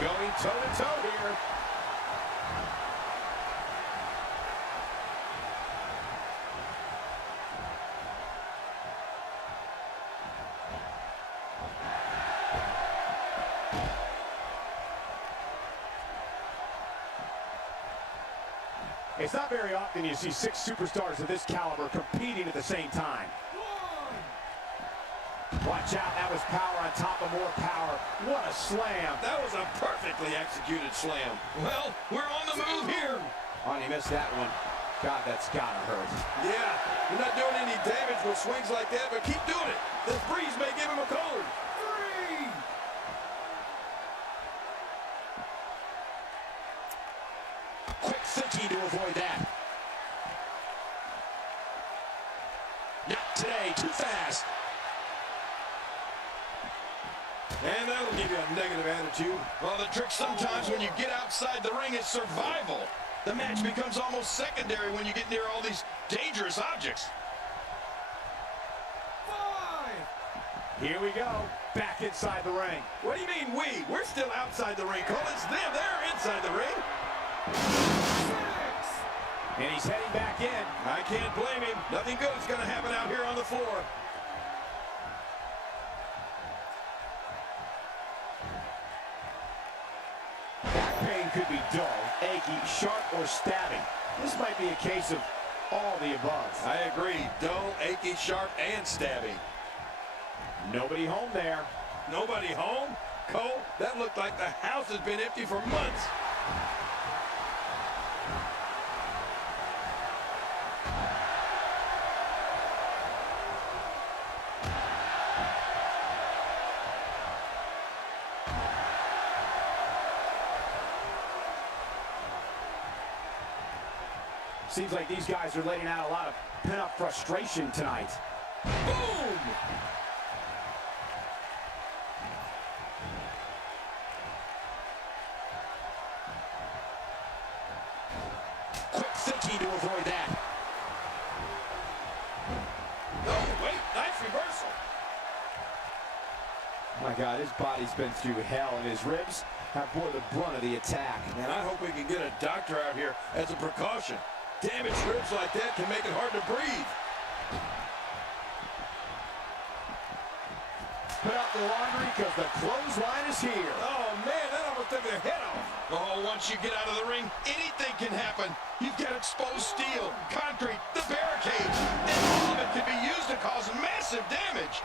Going toe-to-toe here. It's not very often you see 6 superstars of this caliber competing at the same time. Watch out, that was power on top of more power. What a slam. That was a perfectly executed slam. Well, we're on the move here. Oh, and he missed that one. God, that's gotta hurt. Yeah, you're not doing any damage with swings like that, but keep doing it. This breeze may give him a cold. 3. Quick thinking to avoid that. Not today, too fast. And that'll give you a negative attitude. Well, the trick sometimes when you get outside the ring is survival. The match becomes almost secondary when you get near all these dangerous objects. 5. Here we go, back inside the ring. What do you mean we? We're still outside the ring, Cole. It's them. They're inside the ring. 6. And he's heading back in. I can't blame him. Nothing good is going to happen out here on the floor. Back pain could be dull, achy, sharp, or stabbing. This might be a case of all the above. I agree. Dull, achy, sharp, and stabbing. Nobody home there. Nobody home? Cole, that looked like the house has been empty for months. Seems like these guys are letting out a lot of pent-up frustration tonight. Boom! Quick thinking to avoid that. Oh, wait, nice reversal. My God, his body's been through hell, and his ribs have bore the brunt of the attack. Man, I hope we can get a doctor out here as a precaution. Damaged ribs like that can make it hard to breathe. Put out the laundry because the clothesline is here. Oh, man, that almost took their head off. Oh, once you get out of the ring, anything can happen. You've got exposed steel, concrete, the barricades, and all of it can be used to cause massive damage.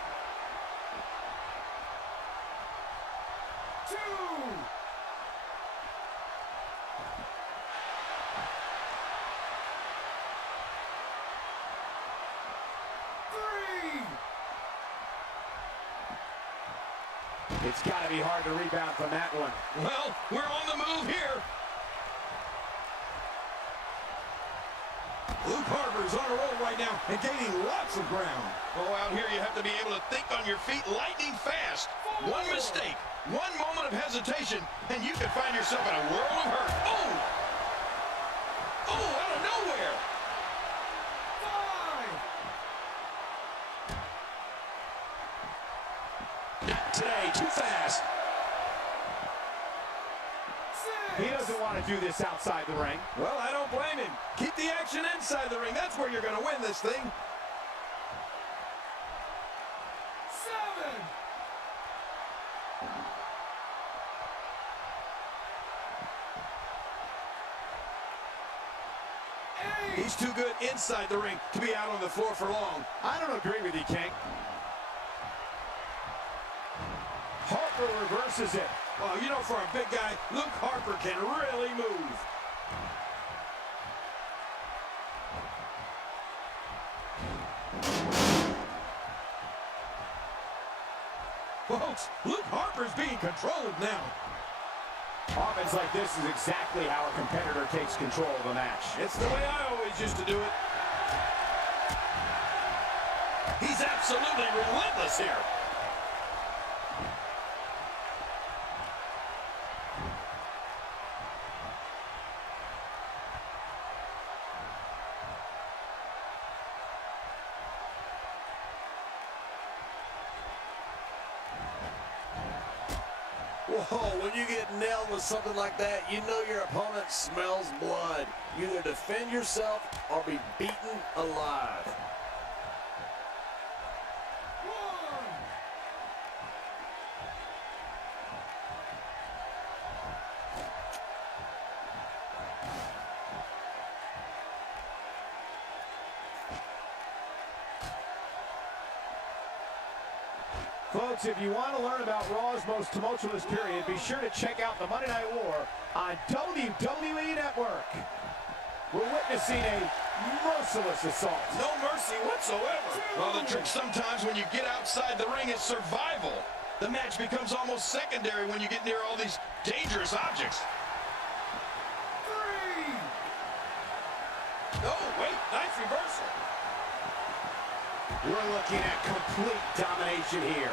2. It's got to be hard to rebound from that one. Well, we're on the move here. Luke Harper's on a roll right now and gaining lots of ground. Oh, out here you have to be able to think on your feet lightning fast. One mistake, one moment of hesitation, and you can find yourself in a world of hurt. Oh! Oh, out of nowhere! 5. Not today, too fast. 6. He doesn't want to do this outside the ring. Well, I don't blame him. Keep the action inside the ring. That's where you're going to win this thing. 7. He's too good inside the ring to be out on the floor for long. I don't agree with you, King. Harper reverses it. Well, you know, for a big guy, Luke Harper can really move. Folks, Luke Harper's being controlled now. Offense like this is exactly how a competitor takes control of a match. It's the way I always used to do it. He's absolutely relentless here. Whoa, when you get nailed with something like that, you know your opponent smells blood. You either defend yourself or be beaten alive. Folks, if you want to learn about Raw's most tumultuous period, be sure to check out the Monday Night War on WWE Network. We're witnessing a merciless assault. No mercy whatsoever. Well, the trick sometimes when you get outside the ring is survival. The match becomes almost secondary when you get near all these dangerous objects. 3. Oh, wait, nice reversal. We're looking at complete domination here.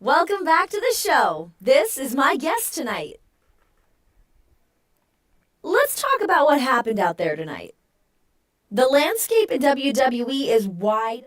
Welcome back to the show. This is my guest tonight. Let's talk about what happened out there tonight. The landscape in WWE is wide.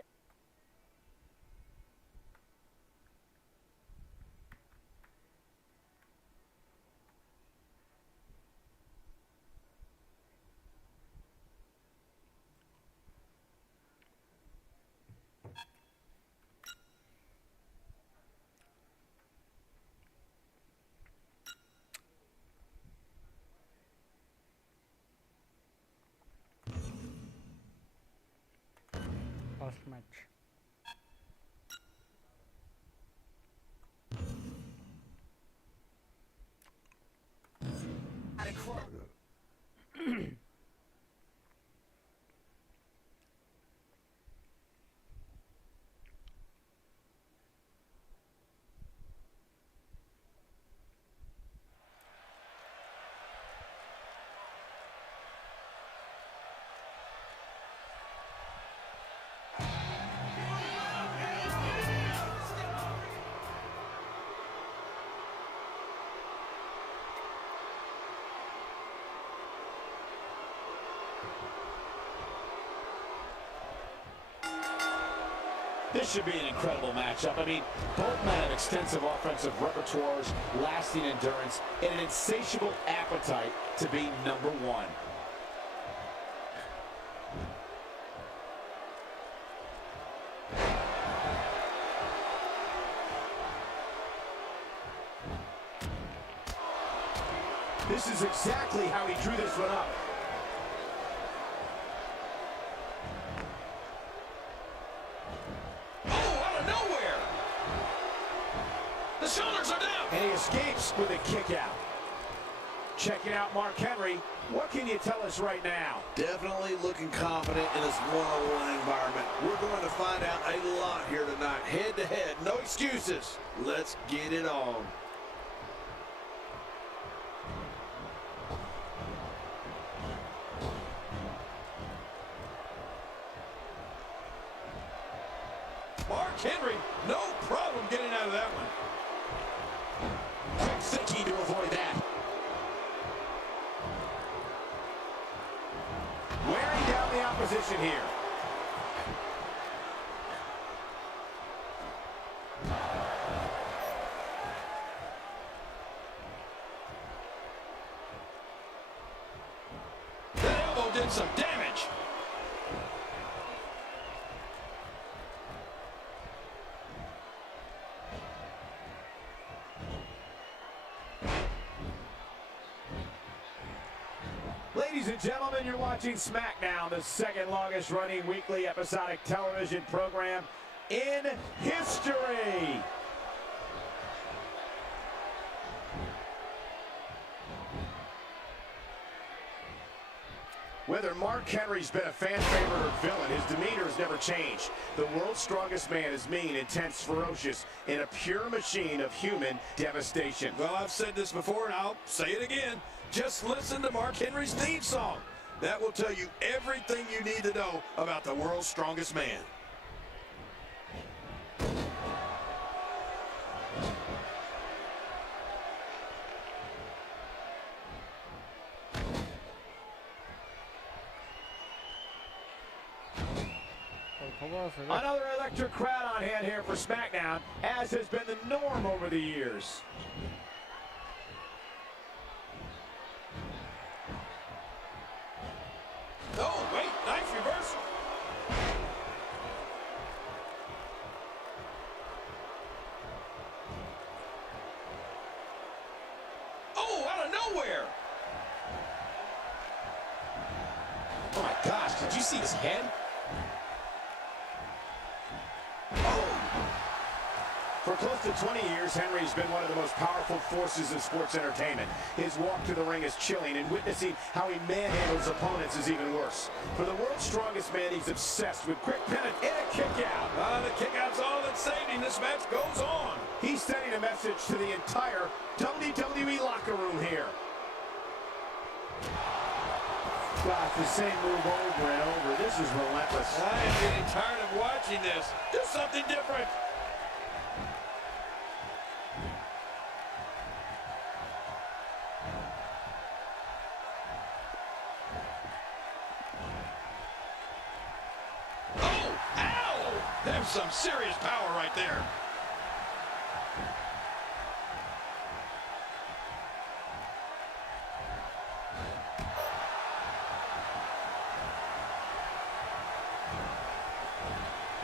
Last match. This should be an incredible matchup. I mean, both men have extensive offensive repertoires, lasting endurance, and an insatiable appetite to be number one. This is exactly how he drew this one up. And he escapes with a kick out. Checking out Mark Henry. What can you tell us right now? Definitely looking confident in this one-on-one environment. We're going to find out a lot here tonight. Head-to-head, no excuses. Let's get it on. Mark Henry, no problem getting out of that one. Quick thinking to avoid that. Wearing down the opposition here. Ladies and gentlemen, you're watching SmackDown, the second longest running weekly episodic television program in history. Whether Mark Henry's been a fan favorite or villain, his demeanor has never changed. The world's strongest man is mean, intense, ferocious, and a pure machine of human devastation. Well, I've said this before, and I'll say it again. Just listen to Mark Henry's theme song. That will tell you everything you need to know about the world's strongest man. Another electric crowd on hand here for SmackDown, as has been the norm over the years. Oh, wait, nice reversal. Oh, out of nowhere. Oh my gosh, did you see his head? For close to 20 years, Henry's been one of the most powerful forces in sports entertainment. His walk to the ring is chilling, and witnessing how he manhandles opponents is even worse. For the world's strongest man, he's obsessed with quick pin and a kick out. The kick out's all that saved him. This match goes on. He's sending a message to the entire WWE locker room here. Gosh, the same move over and over. This is relentless. I am getting tired of watching this. Do something different. There's some serious power right there.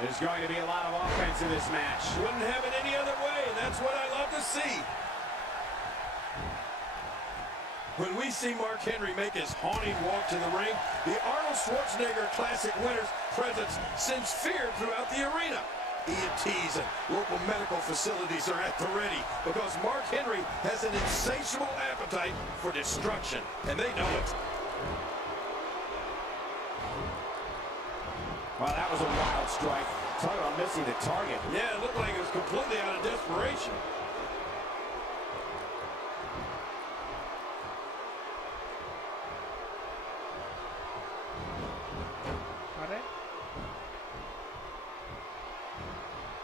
There's going to be a lot of offense in this match. Wouldn't have it any other way. That's what I love to see. When we see Mark Henry make his haunting walk to the ring, the Arnold Schwarzenegger Classic Winners presence sends fear throughout the arena. EMTs and local medical facilities are at the ready because Mark Henry has an insatiable appetite for destruction, and they know it. Wow, that was a wild strike. Talk about missing the target. Yeah, it looked like it was completely out of desperation.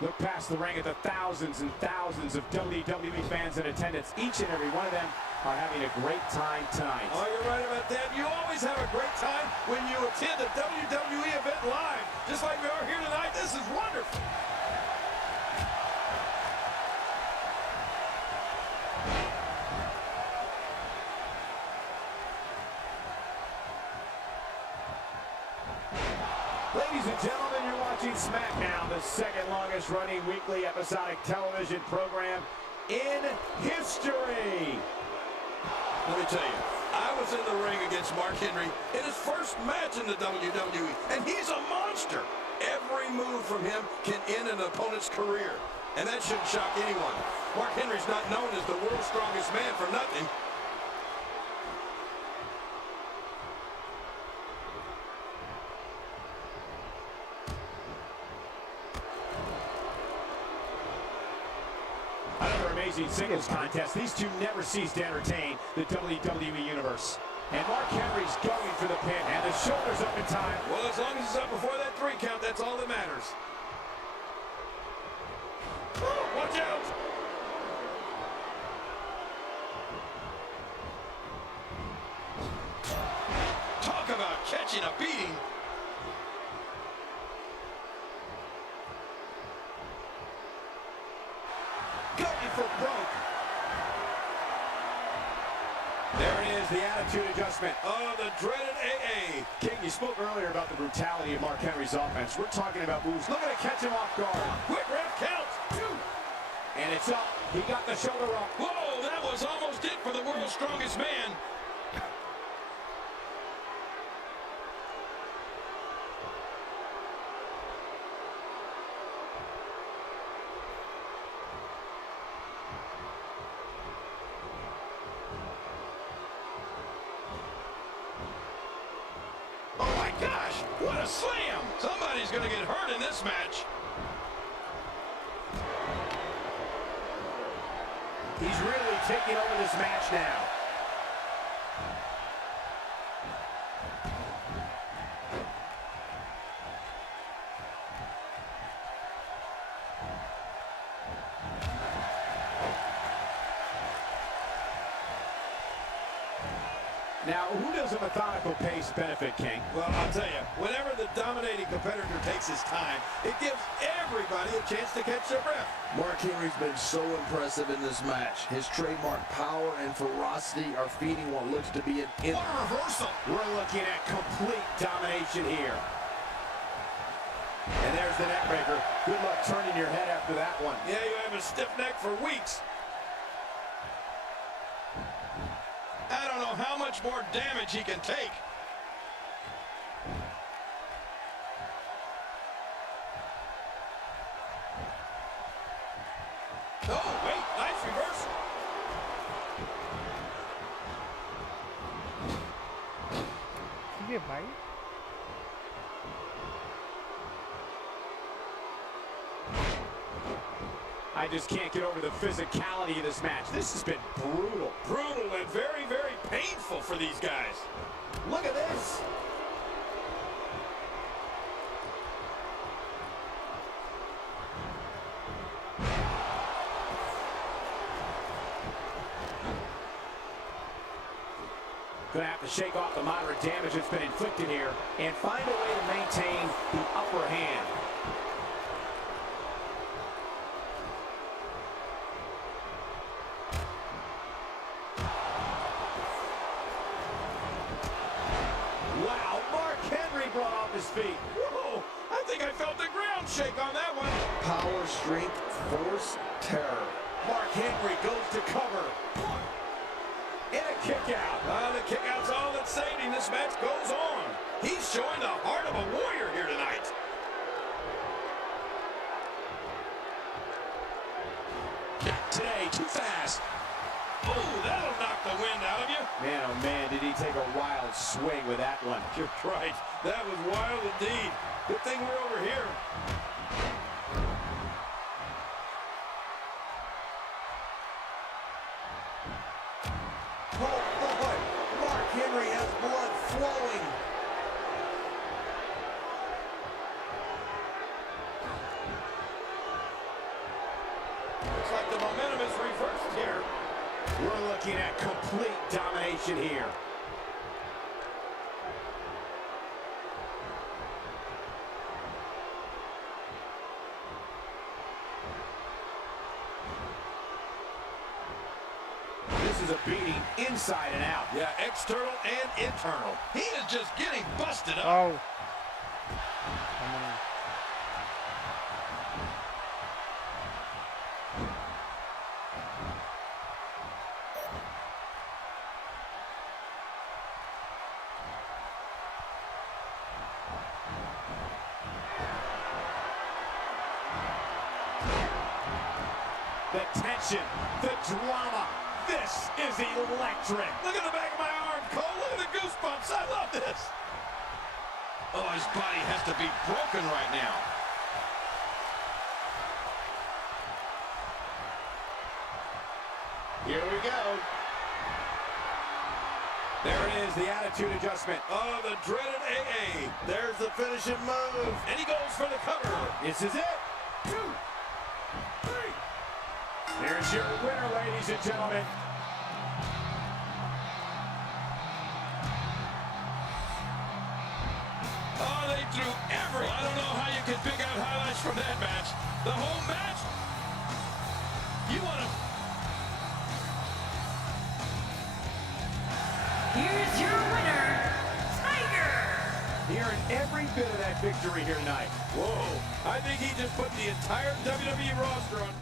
Look past the ring at the thousands and thousands of WWE fans in attendance. Each and every one of them are having a great time tonight. Oh, you're right about that. You always have a great time when you attend a WWE event live. Just like we are here tonight. This is wonderful. Ladies and gentlemen, you're watching SmackDown, the second longest running weekly episodic television program in history. Let me tell you, I was in the ring against Mark Henry in his first match in the WWE, and he's a monster. Every move from him can end an opponent's career, and that shouldn't shock anyone. Mark Henry's not known as the world's strongest man for nothing. Amazing singles contest. These two never cease to entertain the WWE Universe. And Mark Henry's going for the pin, and the shoulder's up in time. Well, as long as he's up before that 3 count, that's all that matters. Oh, watch out! Talk about catching a beating. Going for broke. There it is, the attitude adjustment. Oh, the dreaded AA. King, you spoke earlier about the brutality of Mark Henry's offense. We're talking about moves. Look at it, catch him off guard. Quick ref count. 2. And it's up. He got the shoulder up. Whoa, that was almost it for the world's strongest man. anybody's going to get hurt in this match. He's really taking over this match now. Now, who does a methodical pace benefit, King? Well, I'll tell you, whenever the dominating competitor takes his time, it gives everybody a chance to catch their breath. Mark Henry's been so impressive in this match. His trademark power and ferocity are feeding what looks to be an What a reversal. We're looking at complete domination here. And there's the neck breaker. Good luck turning your head after that one. Yeah, you have a stiff neck for weeks. I don't know how much more damage he can take. Oh, wait, nice reversal. Did he bite? I just can't get over the physicality of this match. This has been brutal. Brutal and very, very painful for these guys. Look at this. Gonna have to shake off the moderate damage that's been inflicted here and find a way to maintain the upper hand. Wow, Mark Henry brought off his feet. Whoa, I think I felt the ground shake on that one. power, strength, force, terror. Mark Henry goes to cover. And a kick out. The kick out's all that's saving. This match goes on. He's showing the heart of a warrior here tonight. Today, too fast. Oh, that'll knock the wind out of you. Man, oh man, did he take a wild swing with that one. You're right. That was wild indeed. Good thing we're over here. Oh boy, Mark Henry has blood flowing. Looks like the momentum is reversed here. We're looking at complete domination here. This is a beating inside and out. Yeah, external and internal. He is just getting busted up. Oh. Come on. The tension, the drama. This is electric. Look at the back of my arm, Cole. Look at the goosebumps. I love this. Oh, his body has to be broken right now. Here we go. There it is, the attitude adjustment. Oh, the dreaded AA. There's the finishing move. And he goes for the cover. This is it. 2, 3. Here's your winner, ladies and gentlemen. Oh, they threw every... I don't know how you can pick out highlights from that match. The whole match? You want to... Here's your winner, Tiger. Hearing every bit of that victory here tonight. Whoa, I think he just put the entire WWE roster on...